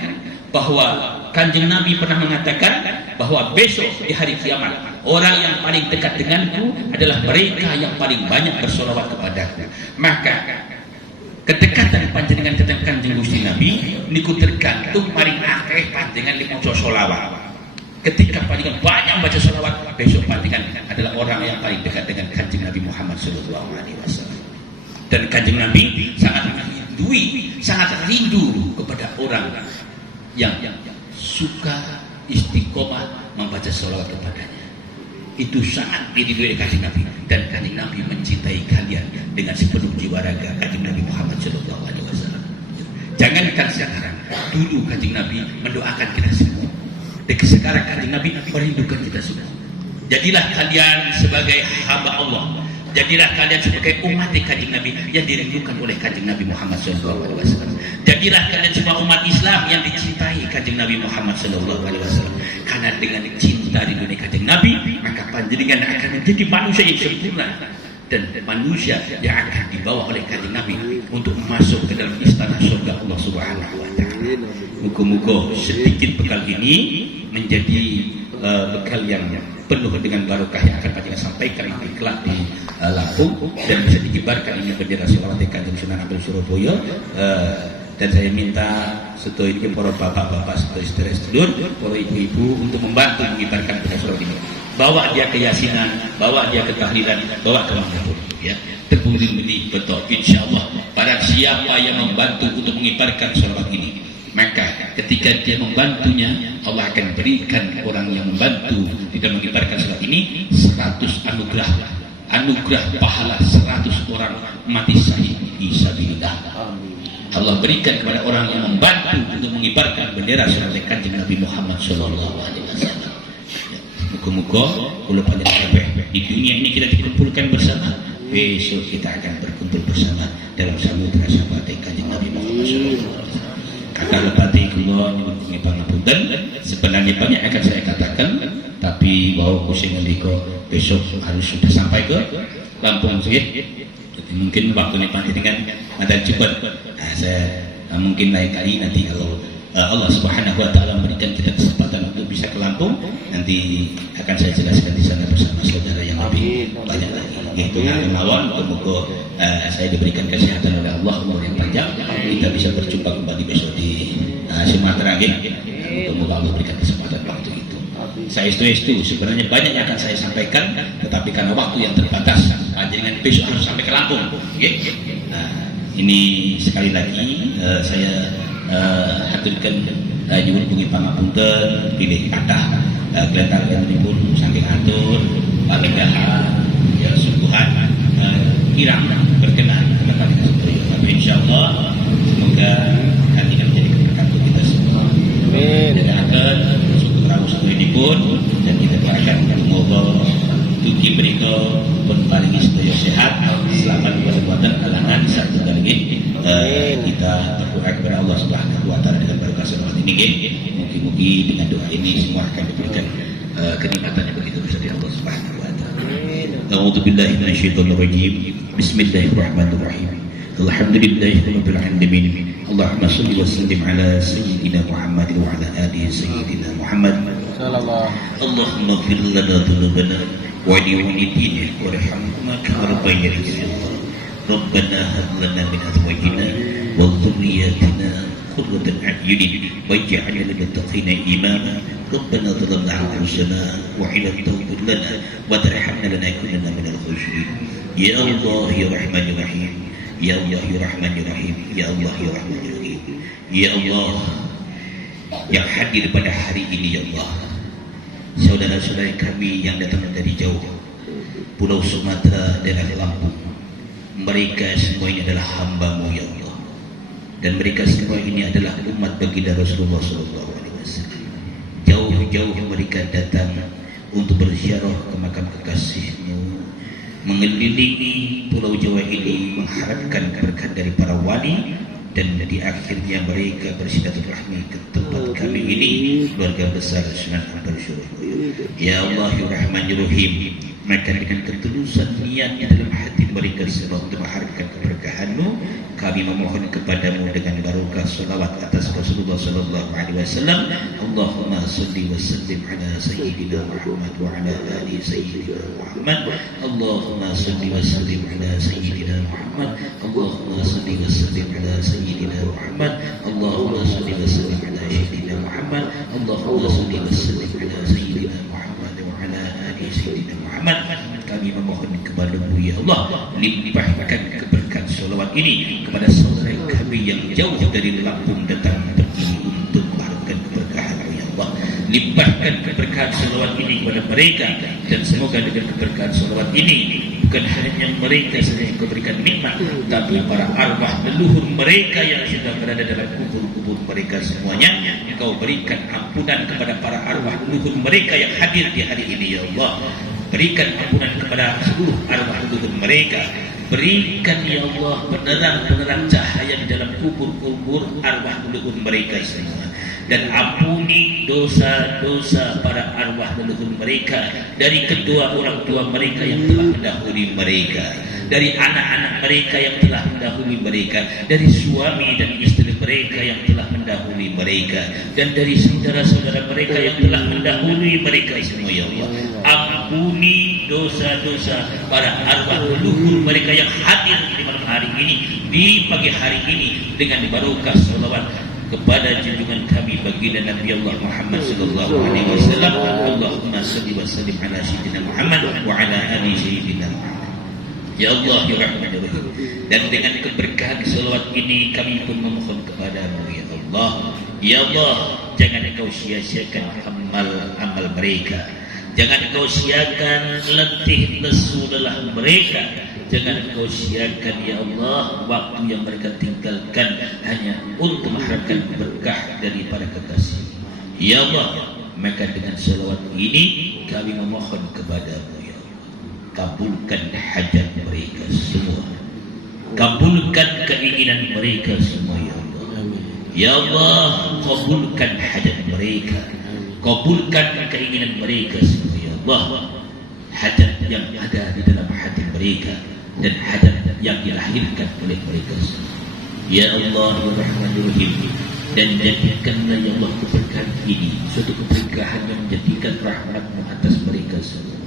bahwa Kanjeng Nabi pernah mengatakan bahwa besok di hari kiamat orang yang paling dekat denganku adalah mereka yang paling banyak bersolawat kepadaku. Maka kedekatan panjenengan dengan Kanjeng Gusti Nabi niku tergantung paling akeh panjenengan maca selawat. Ketika panjenengan banyak baca selawat, besok panjenengan adalah orang yang paling dekat dengan Kanjeng Nabi Muhammad sallallahu alaihi wasallam. Dan Kanjeng Nabi sangat rindu kepada orang yang suka istiqomah membaca selawat kepadanya. Itu sangat diridhoi Kanjeng Nabi, dan Kanjeng Nabi mencintai kalian dengan sepenuh jiwa raga. Kanjeng Nabi Muhammad sallallahu alaihi wasallam. Jangankan sekarang, dulu Kanjeng Nabi mendoakan kita semua. Dan sekarang Kanjeng Nabi merindukan kita semua. Jadilah kalian sebagai hamba Allah. Jadilah kalian sebagai umat Kanjeng Nabi yang dirindukan oleh Kanjeng Nabi Muhammad sallallahu alaihi wasallam. Jadilah kalian semua umat Islam yang dicintai Kanjeng Nabi Muhammad sallallahu alaihi wasallam. Karena dengan cinta di dunia Kanjeng Nabi, maka panjenengan akan menjadi manusia yang sempurna dan manusia yang akan dibawa oleh Kanjeng Nabi untuk masuk ke dalam istana surga Allah Subhanahu wa taala. Muga-muga sedikit bekal ini menjadi bekal yang penuh dengan barokah yang akan panjenengan sampaikan di kelak di Lampung, dan bisa dikibarkan ini bendera selawat Kanjeng Sunan Ampel Surabaya. Dan saya minta setelah ini para bapak-bapak, setelah istri-istri, para ibu-ibu untuk membantu mengibarkan bendera selawat ini. Bawa dia ke yasinan, bawa dia ke tahlilan, bawa ke manapun, ya. Terpuji betul, insya Allah. Pada siapa yang membantu untuk mengibarkan selawat ini, maka ketika dia membantunya, Allah akan berikan orang yang membantu tidak mengibarkan selawat ini 100 anugerah pahala 100 orang mati syahid fisabilillah. Allah berikan kepada orang yang membantu untuk mengibarkan bendera selawat Kanjeng Nabi Muhammad sallallahu alaihi wasallam. Muga-muga kula panjenengan di dunia ini kita dikumpulkan bersama, besok kita akan berkumpul bersama dalam samudra syafaat Kanjeng Nabi Muhammad sallallahu alaihi wasallam. Kata lepati kula nyuwun pangapunten, sebenarnya banyak akan saya katakan, tapi bahwa kusing ngendika besok harus sudah sampai ke Lampung sih. Jadi mungkin waktu ini panjenengan ada cepat. Saya mungkin lain kali nanti kalau Allah Subhanahu wa taala memberikan kita kesempatan untuk bisa ke Lampung, nanti akan saya jelaskan di sana bersama saudara yang lebih banyak lagi. Yaitu mawon semoga saya diberikan kesehatan oleh Allah, umur yang panjang, kita bisa berjumpa kembali besok di Sumatera nggih. Semoga Allah berikan kesempatan waktu itu. Saya setuju, sebenarnya banyak yang akan saya sampaikan, tetapi karena waktu yang terbatas, panjenengan besok harus sampai ke Lampung. Ini sekali lagi saya haturkan nyuwun pungi pangapunten pilih kathah kelantaranipun saking atur pangedhahan ya sungguhan kirang berkenan kepada sedaya. Tapi insyaallah semoga hal ini menjadi keberkahan untuk kita semua. Amin. Dan akan syukur rawuh sedayapun dan kita doakan semoga dugi menika pun paringi sedaya sehat, selamat buatan halangan sarta dalih kita berdoa kepada Allah Subhanahu wa taala dengan barokah selawat ini nggih. Mugi-mugi dengan doa ini semua akan diberikan kenikmatan yang begitu besar dari Allah Subhanahu wa taala. A'udzu billahi minasyaitonir rajim. Bismillahirrahmanirrahim. Alhamdulillahirabbil alamin. Allahumma shalli wa sallim ala sayyidina Muhammad wa ala alihi sayyidina Muhammad sallallahu. Allahumma ighfir lana dhunubana wa li walidina warhamhuma kama rabbayana shaghira. Rabbana hab lana min azwajina wa dhurriyyatina qurrata a'yunin waj'alna lil muttaqina imama. Rabbana zalamna anfusana wa in lam taghfir lana wa tarhamna lanakunanna minal khasirin. Ya Allah ya Rahman ya Rahim. Ya Allah ya Rahman ya Rahim. Ya Allah ya Rahman ya Rahim. Ya Allah yang hadir pada hari ini ya Allah, saudara-saudara kami yang datang dari jauh, Pulau Sumatera, daerah Lampung. Mereka semua ini adalah hamba-Mu ya Allah, dan mereka semua ini adalah umat baginda Rasulullah SAW. Jauh-jauh mereka datang untuk berziarah ke makam kekasih-Mu, mengelilingi Pulau Jawa ini mengharapkan keberkahan dari para wali, dan di akhirnya mereka bersilaturahmi ke tempat kami ini, keluarga besar Sunan Ampel Surabaya. Ya Allah ya Rahman ya Rahim, maka dengan ketulusan niat di dalam hati mereka semua untuk mengharapkan keberkahan-Mu, kami memohon kepadamu dengan barokah salawat atas Rasulullah sallallahu alaihi wasallam. Allahumma salli wa sallim ala sayyidina Muhammad wa ala ali sayyidina Muhammad. Allahumma salli wa sallim ala sayyidina Muhammad. Allahumma salli wa sallim ala sayyidina Muhammad. Allahumma salli wa sallim ala sayyidina Muhammad. Allahumma salli wa sallim ala sayyidina Muhammad wa ala ali sayyidina Muhammad. Kami memohon kepada-Mu ya Allah, limpahkan keberkahan salawat ini kepada saudara kami yang jauh dari Lampung datang pergi untuk mengharapkan keberkahan-Mu ya Allah. Limpahkan keberkahan salawat ini kepada mereka, dan semoga dengan keberkahan salawat ini bukan hanya mereka saja yang Kau berikan nikmat, tapi para arwah leluhur mereka yang sudah berada dalam kubur-kubur mereka semuanya, Kau berikan ampunan kepada para arwah leluhur mereka yang hadir di hari ini ya Allah. Berikan ampunan kepada seluruh arwah leluhur mereka. Berikan ya Allah penerang-penerang cahaya di dalam kubur-kubur arwah leluhur mereka semua. Dan ampuni dosa-dosa para arwah leluhur mereka, dari kedua orang tua mereka yang telah mendahului mereka, dari anak-anak mereka yang telah mendahului mereka, dari suami dan istri mereka yang telah mendahului mereka, dan dari saudara-saudara mereka yang telah mendahului mereka semua ya Allah. Ampuni dosa-dosa para arwah leluhur mereka yang hadir di malam hari ini, di pagi hari ini, dengan barokah salawat kepada junjungan kami baginda Nabi Allah Muhammad sallallahu alaihi wasallam. Allahumma salli wa sallim ala sayyidina Muhammad wa ala ali sayyidina Muhammad. Ya Allah ya Rahman ya Rahim, dan dengan keberkahan salawat ini kami pun memohon kepada-Mu ya Allah. Ya Allah, jangan Engkau sia-siakan amal mereka. Jangan Engkau siakan letih lesu lelah mereka. Jangan Engkau siakan ya Allah waktu yang mereka tinggalkan hanya untuk mengharapkan berkah dari para kekasih. Ya Allah, maka dengan salawat ini kami memohon kepada-Mu ya Allah, kabulkan hajat mereka semua, kabulkan keinginan mereka semua ya Allah. Ya Allah, kabulkan hajat mereka, kabulkan keinginan mereka semua ya Allah. Hajat yang ada di dalam hati mereka dan hajat yang dilahirkan oleh mereka semua. Ya Allah ya Rahman ya Rahim, dan jadikanlah ya Allah keberkahan ini suatu keberkahan yang menjadikan rahmat-Mu atas mereka semua,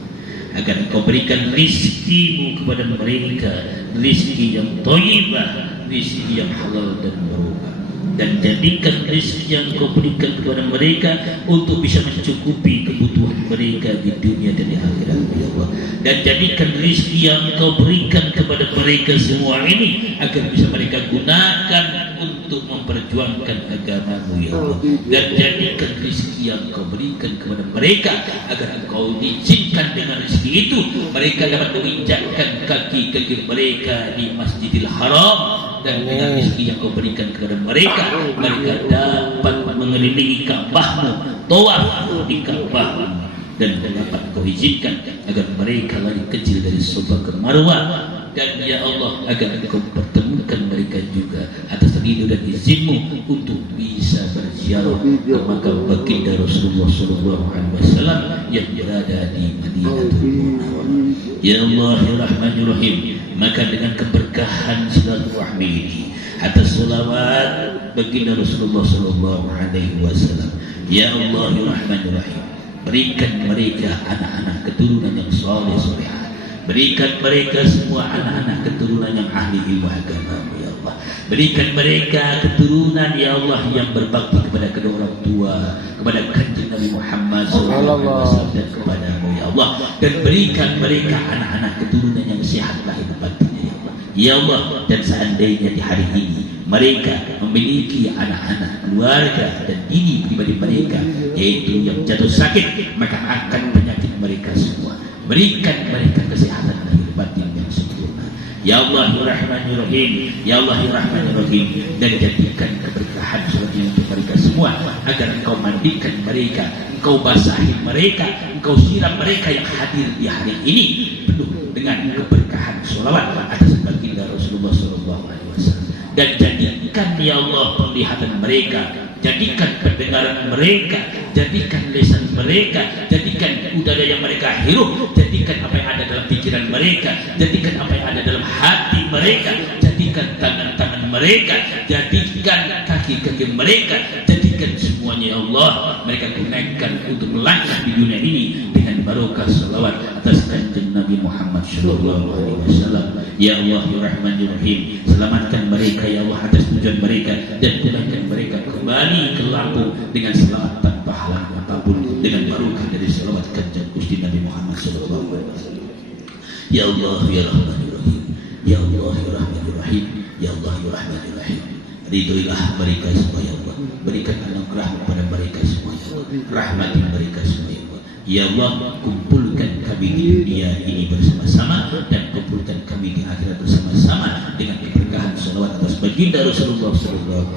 agar Engkau berikan rizki-Mu kepada mereka, rizki yang thayyibah, rizki yang halal dan barokah. Dan jadikan rezeki yang Kau berikan kepada mereka untuk bisa mencukupi kebutuhan mereka di dunia dan di akhirat ya Allah. Dan jadikan rezeki yang Kau berikan kepada mereka semua ini agar bisa mereka gunakan untuk memperjuangkan agama-Mu ya Allah. Dan jadikan rezeki yang Kau berikan kepada mereka agar Engkau izinkan dengan rezeki itu mereka dapat menginjakkan kaki-kaki mereka di Masjidil Haram. Dan dengan rezeki yang Kau berikan kepada mereka, mereka dapat mengelilingi Ka'bah-Mu, tawaf di Ka'bah-Mu, dan dapat Kau izinkan agar mereka lari kecil dari Safa ke Marwah. Dan ya Allah, agar Engkau pertemukan mereka juga atas ridho dan izin-Mu untuk bisa berziarah ke makam baginda Rasulullah SAW yang berada di Madinatul Munawwarah. Ya Allah ya Rahman ya Rahim, maka dengan keberkahan silaturahmi ini atas salawat baginda Rasulullah SAW, ya Allah ya Rahman ya Rahim, berikan mereka anak-anak keturunan yang saleh salehah. Berikan mereka semua anak-anak keturunan yang ahli ilmu agama-Mu ya Allah. Berikan mereka keturunan ya Allah yang berbakti kepada kedua orang tua, kepada kanjeng Nabi Muhammad SAW dan kepada-Mu ya Allah. Dan berikan mereka anak-anak keturunan yang sehat lahir batinnya ya Allah. Ya Allah, dan seandainya di hari ini mereka memiliki anak-anak, keluarga dan diri pribadi mereka yaitu yang jatuh sakit, maka akan penyakit mereka semua. Berikan mereka kesehatan lahir batin yang sempurna. Ya Allah ya Rahman ya Rahim, Ya Allah ya Rahman ya Rahim, dan jadikan keberkahan selanjutnya untuk mereka semua, agar Engkau mandikan mereka, Engkau basahi mereka, Engkau siram mereka yang hadir di hari ini penuh dengan keberkahan sholawat atas baginda Rasulullah SAW. Dan jadikan ya Allah penglihatan mereka, jadikan pendengaran mereka, jadikan lisan mereka, jadikan udara yang mereka hirup, jadikan apa yang ada dalam pikiran mereka, jadikan apa yang ada dalam hati mereka, jadikan tangan-tangan mereka, jadikan kaki-kaki mereka, jadikan semuanya ya Allah mereka gunakan untuk melangkah di dunia ini dengan barokah salawat atas kanjeng Nabi Muhammad SAW. Ya Allah ya Rahman ya Rahim, selamatkan mereka ya Allah atas tujuan mereka, dan pulangkan mereka kembali ke Lampung dengan selamat tanpa halang apapun, dengan barokah dari salawat kanjeng Gusti Nabi Muhammad SAW. Ya Allah ya Rahman ya Rahim, Ya Allah ya Rahman ya Rahim, Ya Allah ya Rahman ya Rahim, ridhoilah mereka semua ya Allah, berikan anugerah kepada mereka semua ya Allah, rahmati mereka semua ya Allah. Ya Allah, kumpulkan kami di dunia ini bersama-sama, dan kumpulkan kami di akhirat bersama-sama dengan keberkahan salawat atas baginda Rasulullah SAW.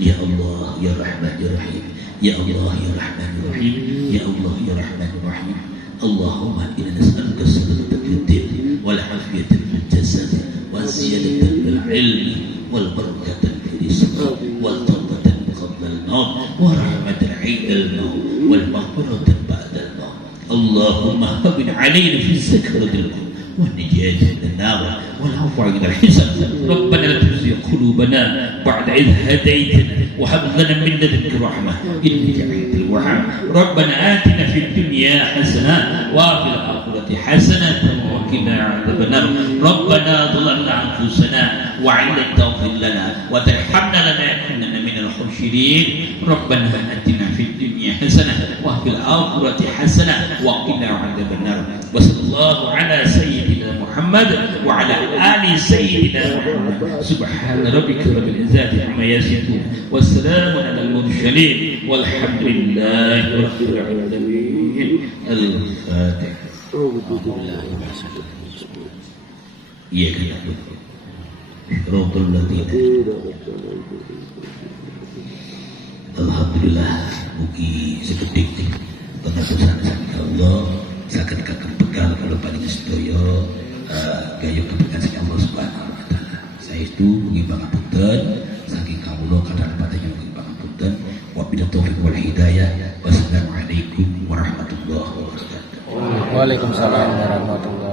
Ya Allah ya Rahman ya Rahim, Ya Allah ya Rahman ya Rahim, Ya Allah ya Rahman ya Rahim. Allahumma inna nas'aluka salamatan fid din wal afiyatan fil jasad wa ziyadatan fil ilmi wal barakatan fil rizq wal tawbatan qabla al-maut wa rahmatan 'inda al-maut wal maghfiratan ba'da al-maut. Allahumma habin 'alaina fi sakaratil maut والنجاة من النار والعفو عن الحساب. ربنا لا تزغ قلوبنا بعد إذ هديتنا وهب لنا من لدنك رحمة إنك أنت الوهاب. ربنا آتنا في الدنيا حسنة وفي الآخرة حسنة وقنا عذاب النار. ربنا ظلمنا أنفسنا وإن لم تغفر لنا وترحمنا لنكونن من الخاسرين. ربنا آتنا في الدنيا حسنة وفي الآخرة حسنة وقنا عذاب النار. وصلى الله على سيدنا محمد وعلى آل سيدنا محمد. سبحان ربك رب العزة عما يصفون والسلام على المرسلين والحمد لله رب العالمين. الفاتحة. Iya kan? Rohul Latina. Alhamdulillah, mugi sekedik pengapusan sang Allah saged kagem bekal kalau paling sedaya gayung keberkahan Allah Subhanahu wa taala. Saestu mugi pangapunten saking kawula kadang padanya mugi pangapunten. Wabillahi taufiq wal hidayah. Wassalamualaikum warahmatullahi wabarakatuh. Waalaikumsalam warahmatullahi